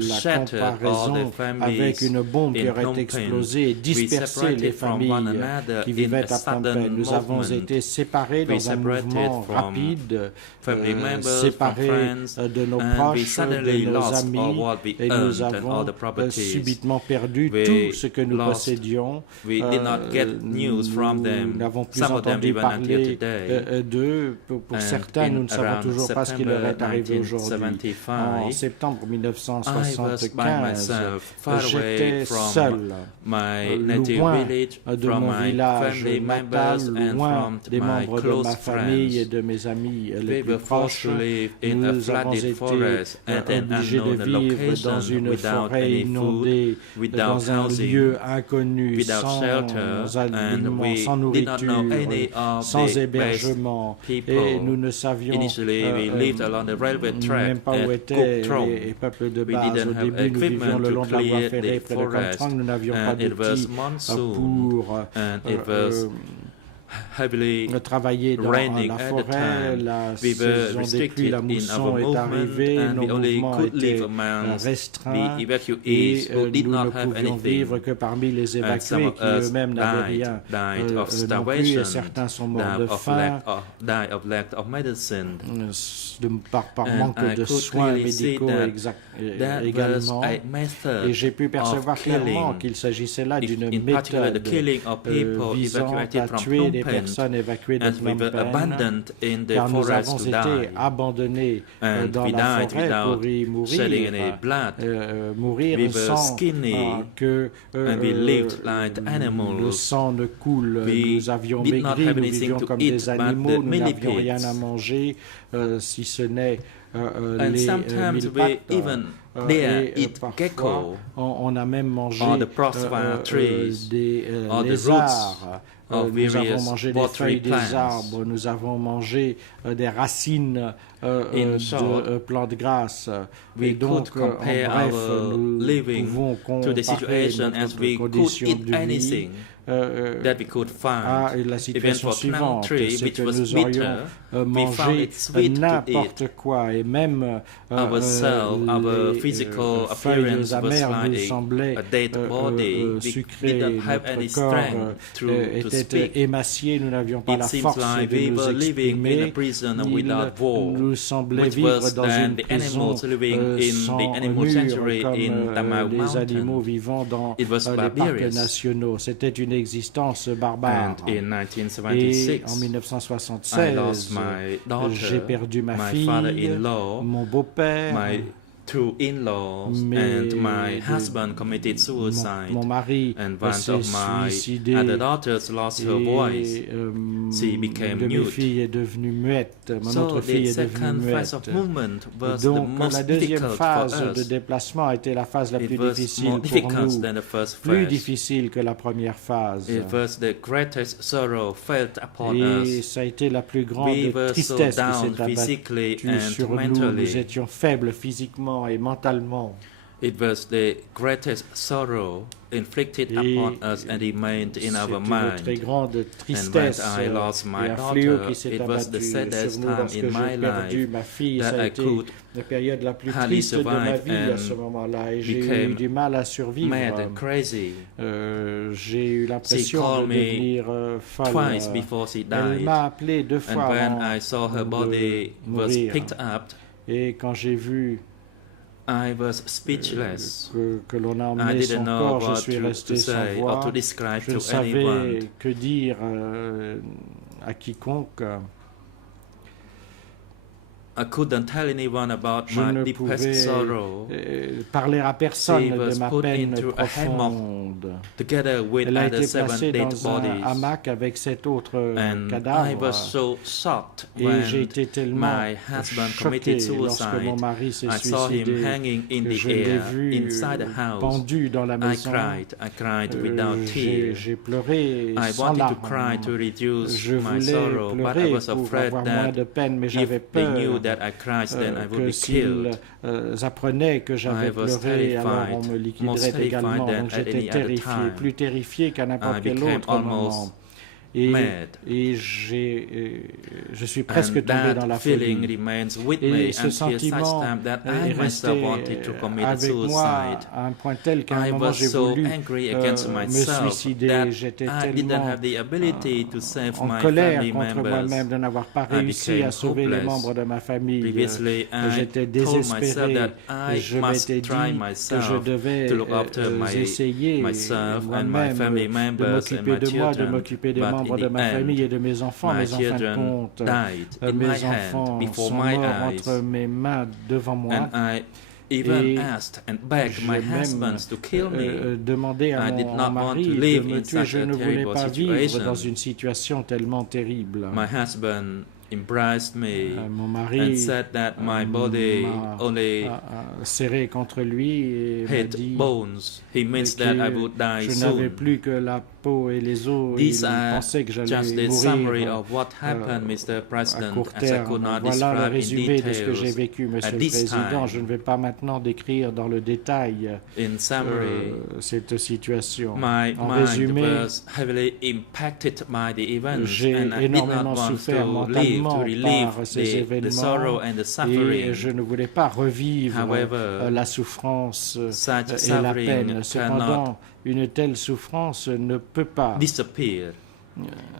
la shatter all the comparaison avec une families bombe qui in aurait Phnom Penh. explosé et We dispersé les separated from familles one another qui in vivaient a à Phnom Penh. sudden Nous avons movement. été séparés We dans un mouvement separated from rapide, family members, from séparés friends, de nos and we proches, suddenly de nos lost all amis, what we et nous earned and all avons the properties. subitement perdu We tout ce que nous lost. possédions. We did not get news from Nous them. n'avons plus Some of them entendu even until parler today. d'eux. Pour And certains, nous ne savons around toujours pas ce qui leur est arrivé aujourd'hui. 1975, En septembre I was by 1975, myself, far away j'étais from seul, my native loin village, de from mon my village family natal, members, and loin from des my membres de ma close famille et friends. de mes amis les We plus were forced proches. to live in a Nous avons flooded été forest at an obligés de unknown vivre dans location, une without forêt any inondée, food, without dans un housing, lieu inconnu, without sans shelter, and aliments, we sans did not know any nourriture, of sans the hébergement. people. Et nous ne savions Initially, we lived along the railway track même pas où at étaient Kuk Trong. les peuples de We base. didn't Au have début, nous vivions equipment le to long de la voie clear ferrée the près de Kuk forest, Trong. Nous n'avions pas and it was d'outils monsoon, pour and it was heavily travailler dans raining la at the forêt. time. La We were saison des pluies, restricted la in mousson our est movement, arrivée, and nos we only mouvements could live étaient amongst restreints the et evacuees who did nous ne not have pouvions anything. vivre que parmi les And some évacués of qui us eux-mêmes n'avaient died rien of non plus, et starvation, certains sont morts de faim died of lack of medicine. par And manque I de could soins clearly see médicaux that également. was a method Et j'ai pu percevoir of clairement killing, qu'il s'agissait là d'une in particular the méthode killing of people visant evacuated à from tuer Phnom des Penh, personnes évacuées de and we Phnom were Penh, abandoned in the car nous forest avons to été die. abandonnés And dans we la died forêt pour y without shedding mourir, any blood. mourir We were sans skinny, que and we lived like animals. le sang ne coule. We Nous avions did not maigri, have nous anything vivions to comme eat des but animaux, the nous n'avions rien millipedes. à manger, si ce n'est And les sometimes we mille-pattes. even there Et eat parfois, gecko, on a même mangé or the crossfire trees, des or the lézards. of Nous avons various mangé des watery feuilles des plants. arbres, nous avons mangé des racines In short, de plantes grasses. we Et donc, could compare en bref, our nous living pouvons to the comparer situation as notre we could condition eat de vie anything that we could à find. la Even situation for Phnom suivante, tree, c'est which que was nous aurions bitter, we found mangé it sweet to eat. n'importe quoi, et même Ourselves, our les physical feuilles appearance was amères nous like semblaient a dead body. We sucrées, didn't have any notre corps strength to était speak. émacié, nous n'avions pas It la seems force like de we nous were living in a exprimer. prison Il without wall, nous semblait which vivre was dans than une the prison animals living in sans the animal mur, sanctuary comme in Tamau les animaux Mountain. vivant dans It was les parcs barbarous. nationaux. C'était une l'existence barbare. Et en 1976, j'ai perdu ma fille, mon beau-père, two in-laws, and my husband committed suicide, mon mari s'est suicidé, other daughters lost her voice. She became de mes mute. filles est devenue muette. Mon autre fille est devenue muette. Donc la deuxième phase de déplacement a été la phase la plus difficile pour nous, plus difficile que la première phase. It was the greatest sorrow felt upon Et us. ça a été la plus grande tristesse qui s'est abattue sur nous. Nous étions faibles physiquement et mentalement. It was the greatest sorrow inflicted upon us and remained in our mind. Une très grande tristesse I lost my et un fléau daughter, qui s'est it was the abattu saddest sur nous time lorsque in my j'ai perdu life ma fille. Ça that a I été could la période la plus hardly triste de ma survive vie à and ce moment-là et j'ai became eu du mal à survivre. mad and crazy. J'ai eu She l'impression called de me devenir folle. twice before she Elle died. m'a appelé 2 fois And when avant I saw her de body was mourir. picked up, Et quand j'ai vu I was speechless. que l'on a I emmené son didn't know corps, je what suis to resté sans say or voix. to describe Je ne to anyone. savais que dire à quiconque. I couldn't tell anyone about Je my ne deepest pouvais sorrow. Parler à personne She de was ma put peine into a hammock profonde. together with Elle a other été 7 placée dead dans un bodies. hamac avec 7 autres And I cadavres. was so shocked Et when j'ai été tellement my husband choqué committed lorsque mon suicide. mari s'est I saw him suicidé, hanging in que the je l'ai air vu inside the house. pendu dans la I maison. cried without tears. J'ai pleuré I sans wanted to larmes. cry to reduce Je my voulais sorrow, but I pleurer was pour afraid avoir moins that de peine, mais if j'avais they peur knew that I cried, then I would que be s'ils killed. apprenaient que j'avais I was pleuré, alors on terrified, me most liquiderait terrified également. than Donc at j'étais any other terrifié, time. plus terrifié qu'à n'importe I quel became autre moment. almost Et je suis presque tombé dans la feeling folie. remains with me Et ce until such sentiment time that est I resté myself wanted to commit avec moi suicide. à un point tel qu'à un I moment was j'ai so voulu angry against me myself suicider. that J'étais I didn't tellement have the ability to save en my colère family contre members. moi-même de n'avoir pas I réussi became à sauver les hopeless. membres de ma famille. Previously, I J'étais told myself désespéré. that I Je must m'étais dit try que je myself devais to look after essayer myself and my moi-même family de members and m'occuper my de moi, de children. m'occuper des But membres in de the ma famille et de mes enfants. my Mais en fin de children compte, died in my mes hand enfants before sont my morts eyes. entre mes mains devant moi. And I even Et asked and begged my j'ai husband même to kill me. demandé à I did mon not want mari to de live me in tuer. such Je a ne voulais terrible pas vivre situation. dans une situation tellement terrible. My husband embraced me Mon and mari said that my body m'a only serré contre lui et m'a had dit bones. He means that I would die je n'avais soon. plus que la peau et les os. These Il are pensait que just j'allais the summary mourir of what happened, Mr. à President, court as I terme. could not Voilà le describe in résumé de ce que j'ai details. vécu, Monsieur at le this Président. time. Je ne vais pas maintenant décrire dans le détail In summary, cette situation. my En mind résumé, was heavily impacted by the events, j'ai and I did énormément not want souffert to live mentalement to relieve par ces the sorrow événements and the et suffering. je ne voulais pas revivre However, la souffrance such et la suffering peine. cannot Cependant, une telle souffrance ne peut pas disappear.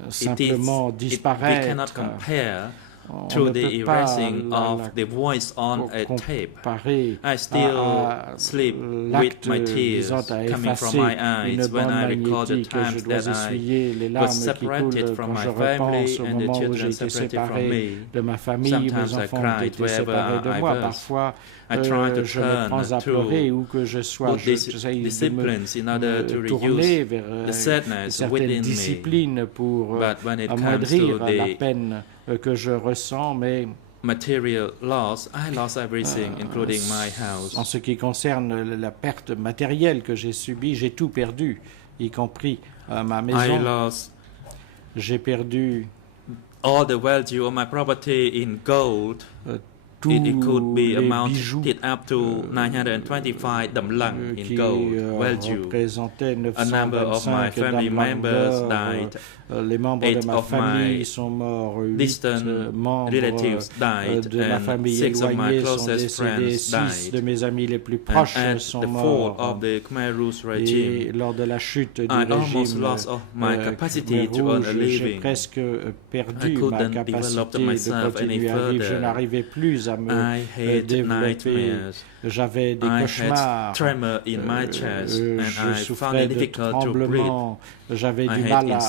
simplement We disparaître. cannot compare On to ne the peut pas erasing of the voice on a tape. comparer I still à sleep with l'acte my tears visant à coming effacer from my une eyes when bande I recall the magnétique. Je times dois that I essuyer les was larmes qui separated coulent from quand my je family repense au and the moment où j'ai children été separated from séparé me. de ma famille. Mes Sometimes I enfants ont cried été wherever séparés de I moi. was. Parfois, I try to je me prends à turn pleurer to où que je sois. good J'essaie de disciplines in order to me tourner reduce vers the sadness certaines within me. disciplines pour But when it comes amoindrir to la the peine que je ressens, mais material loss, I lost everything, including my house. en ce qui concerne la perte matérielle que j'ai subie, j'ai tout perdu, y compris ma I maison. lost J'ai perdu all the value of my property in gold. tous It could be les bijoux amounted up to 925 dam lang in qui gold value. représentaient A number of my 925 family damlang members d'or. died. Les membres de 8 ma of my famille sont morts. 8 distant membres relatives died, de ma and famille 6 of my éloignée sont closest décédés. friends 6 died. de mes amis les plus And proches at sont the fall morts. of the Khmer Rouge Et regime, lors de la chute du I almost régime lost of my capacity Khmer to earn a Rouge, j'ai living. presque I perdu ma couldn't develop capacité de myself any continuer à vivre. Je further. n'arrivais plus à me développer. J'avais des cauchemars. Je souffrais de tremblements. J'avais du mal à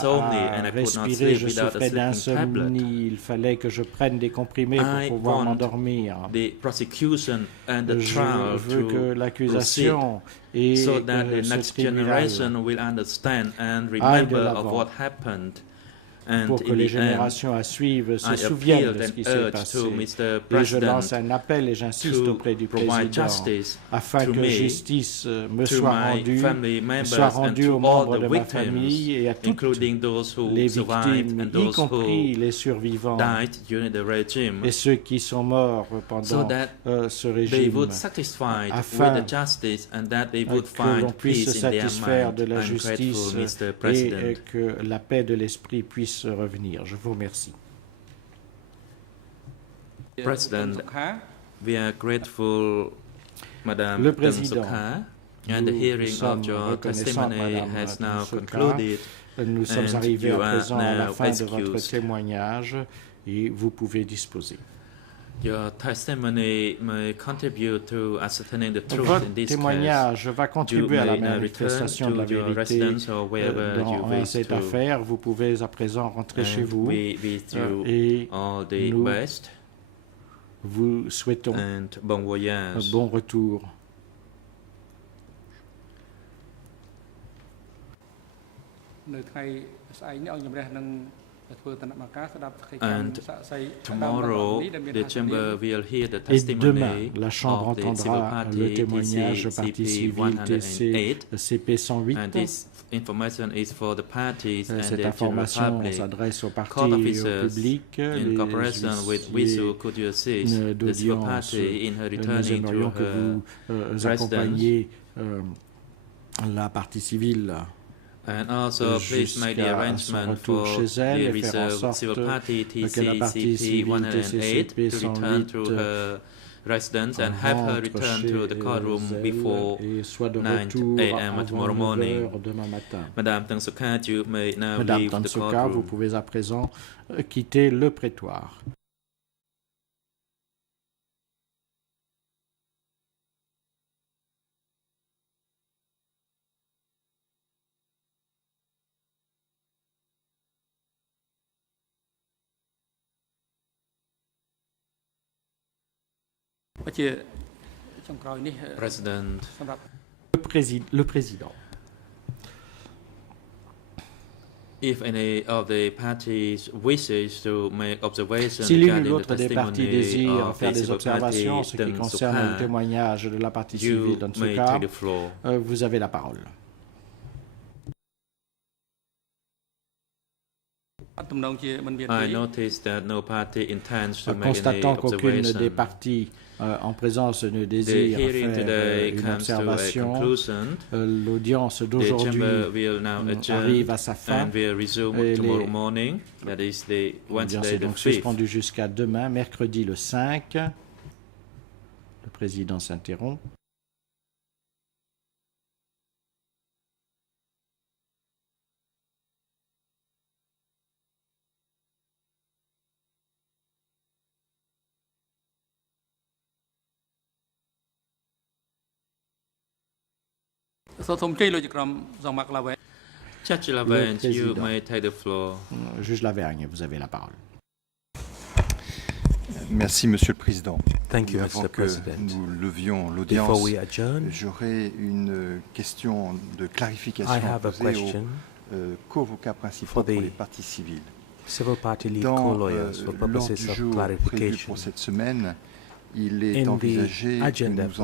respirer. Je souffrais d'insomnie. Il fallait que je prenne des comprimés pour pouvoir m'endormir. Je veux que l'accusation et ce tribunal aille de l'avant pour que les générations à suivre se souviennent de ce qui s'est passé. Et je lance un appel et j'insiste auprès du président afin que justice me soit rendue aux membres de ma famille et à toutes les victimes, y compris les survivants et ceux qui sont morts pendant ce régime, afin que l'on puisse se satisfaire de la justice et que la paix de l'esprit puisse revenir. Je vous remercie. President, we are grateful, Madame Le Président, and the hearing of your testimony has now concluded. Nous sommes arrivés à présent à la fin de votre témoignage et vous pouvez disposer. Your testimony may contribute to ascertaining the truth Votre in this témoignage case. va contribuer à la manifestation de la vérité dans cette affaire. Vous pouvez à présent rentrer chez vous et nous vous souhaitons un bon retour. And tomorrow, the chamber will hear the Et demain, testimony la Chambre of the civil entendra party le témoignage du parti civil CP 108. And this information is for the parties and Cette the general information public. s'adresse au parti Court et au officers, public. in cooperation with WISU, could you assist the civil party in her Nous returning to aimerions que her vous accompagniez la partie civile and also please make the arrangement for the reserve civil party TCCP 108 to return to her residence and have her return to the courtroom before 9 a.m. tomorrow morning. Madame Tang Sukha, you may now leave the courtroom. Vous pouvez à présent quitter le prétoire. President. Le président. If any of the parties wishes to make observations Si l'une ou regarding the l'autre des parties testimony désire of faire the des civil observations en party ce qui Deng concerne le Sukha, témoignage de la partie you civile dans may ce cas, take the floor. vous avez la parole. I noticed that no party intends to make any Constatant qu'aucune des observation. parties en présence ne The désire hearing faire today une comes to a observation, conclusion. l'audience The d'aujourd'hui chamber will now adjourn arrive à sa fin. and will resume tomorrow morning. That is the L'audience Wednesday est the donc 5th. suspendue jusqu'à demain, mercredi le 5. Le président s'interrompt. Judge Laverne, you may take the floor. Juge Lavergne, vous avez la parole. Merci, Monsieur le Président. Thank you, Avant Mr. que President. nous levions Before l'audience, we adjourn, j'aurais une question de clarification I have a posée question aux co-avocats principaux for pour the les parties civiles. civil party lead Dans co-lawyers for l'ordre purposes du of jour prévu clarification. pour cette semaine, il est In the envisagé que agenda nous for this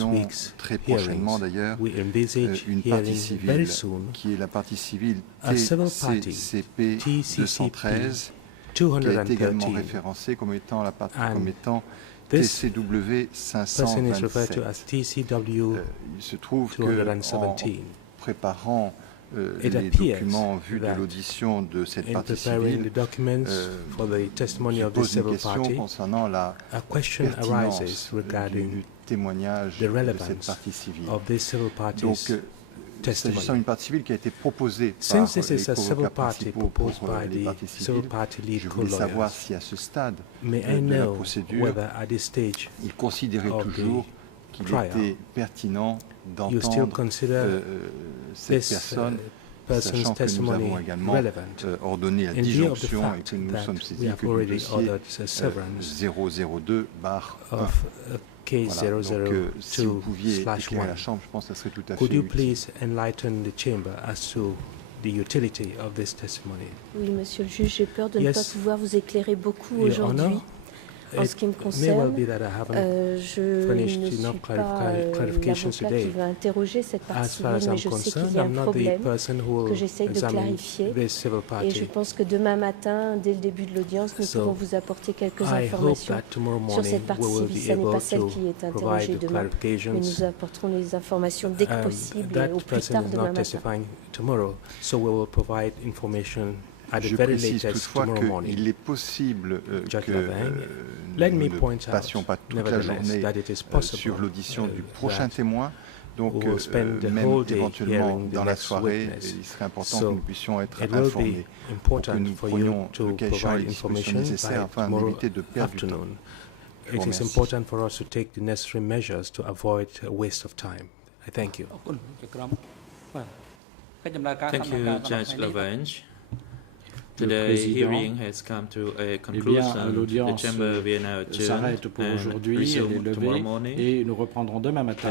entendions week's très prochainement hearings, d'ailleurs we envisage une partie hearing very civile soon qui est la partie civile a civil party, TCCP TCCP 213 qui a été également 213. référencée comme étant la partie And comme étant this TCW person is referred to 527. as TCW Il se trouve que en 217. préparant It les appears documents en vue de that l'audition de cette in partie preparing civile, the documents for the testimony je of the pose une civil question party, concernant la a question pertinence arises du regarding témoignage the de cette relevance partie civile. of this civil Donc, party's s'agissant d'une partie civile qui a été proposée par les co-avocats principaux pour les parties civiles, je voulais savoir si à ce stade de la procédure, il considérait toujours qu'il était pertinent d'entendre cette personne, sachant que nous avons également ordonné la disjonction et que nous sommes saisis que du dossier 002/1. Voilà, donc si vous pouviez éclairer la Chambre, je pense que ça serait tout à fait utile. Oui, Monsieur le juge, j'ai peur de ne pas pouvoir vous éclairer beaucoup aujourd'hui. En ce qui me concerne, je ne suis pas l'avocat qui va interroger cette partie civile, mais je sais qu'il y a un problème que j'essaye de clarifier. Et je pense que demain matin, dès le début de l'audience, nous pourrons vous apporter quelques informations sur cette partie civile. Ce n'est pas celle qui est interrogée demain, mais nous apporterons les informations dès que possible, au plus tard demain matin. Je précise toutefois qu'il est possible que nous ne passions pas toute la journée sur l'audition du prochain témoin. Donc, même éventuellement dans la soirée, il serait important que nous puissions être informés pour que nous prenions le cas échéant les dispositions nécessaires afin d'éviter de perdre du temps. It is important for us to take the necessary measures to avoid a waste of time. I thank you. Thank you, Judge Lavange. Today's hearing has come to a conclusion. L'audience s'arrête pour aujourd'hui, elle est levée et nous reprendrons demain matin,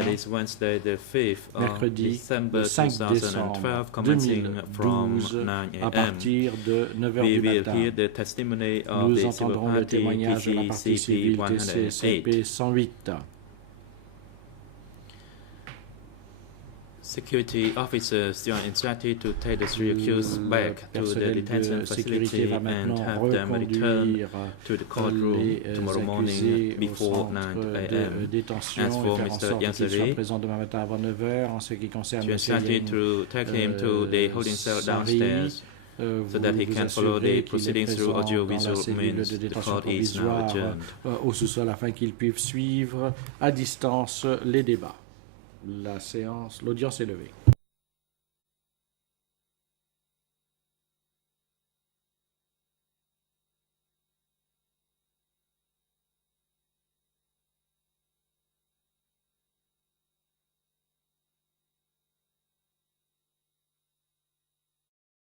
mercredi 5 décembre 2012, à partir de 9h du matin. Nous entendrons le témoignage de la partie civile TCCP 108. Security officers are instructed to take the three accused back to the detention facility and have them return to the courtroom tomorrow morning before 9 a.m. As for Mr. Yansari, you instructed to take him to the holding cell downstairs so that he can follow the proceedings through audio-visual means. The court is now adjourned. Au sous-sol afin qu'il puisse suivre à distance les débats. L'audience est levée.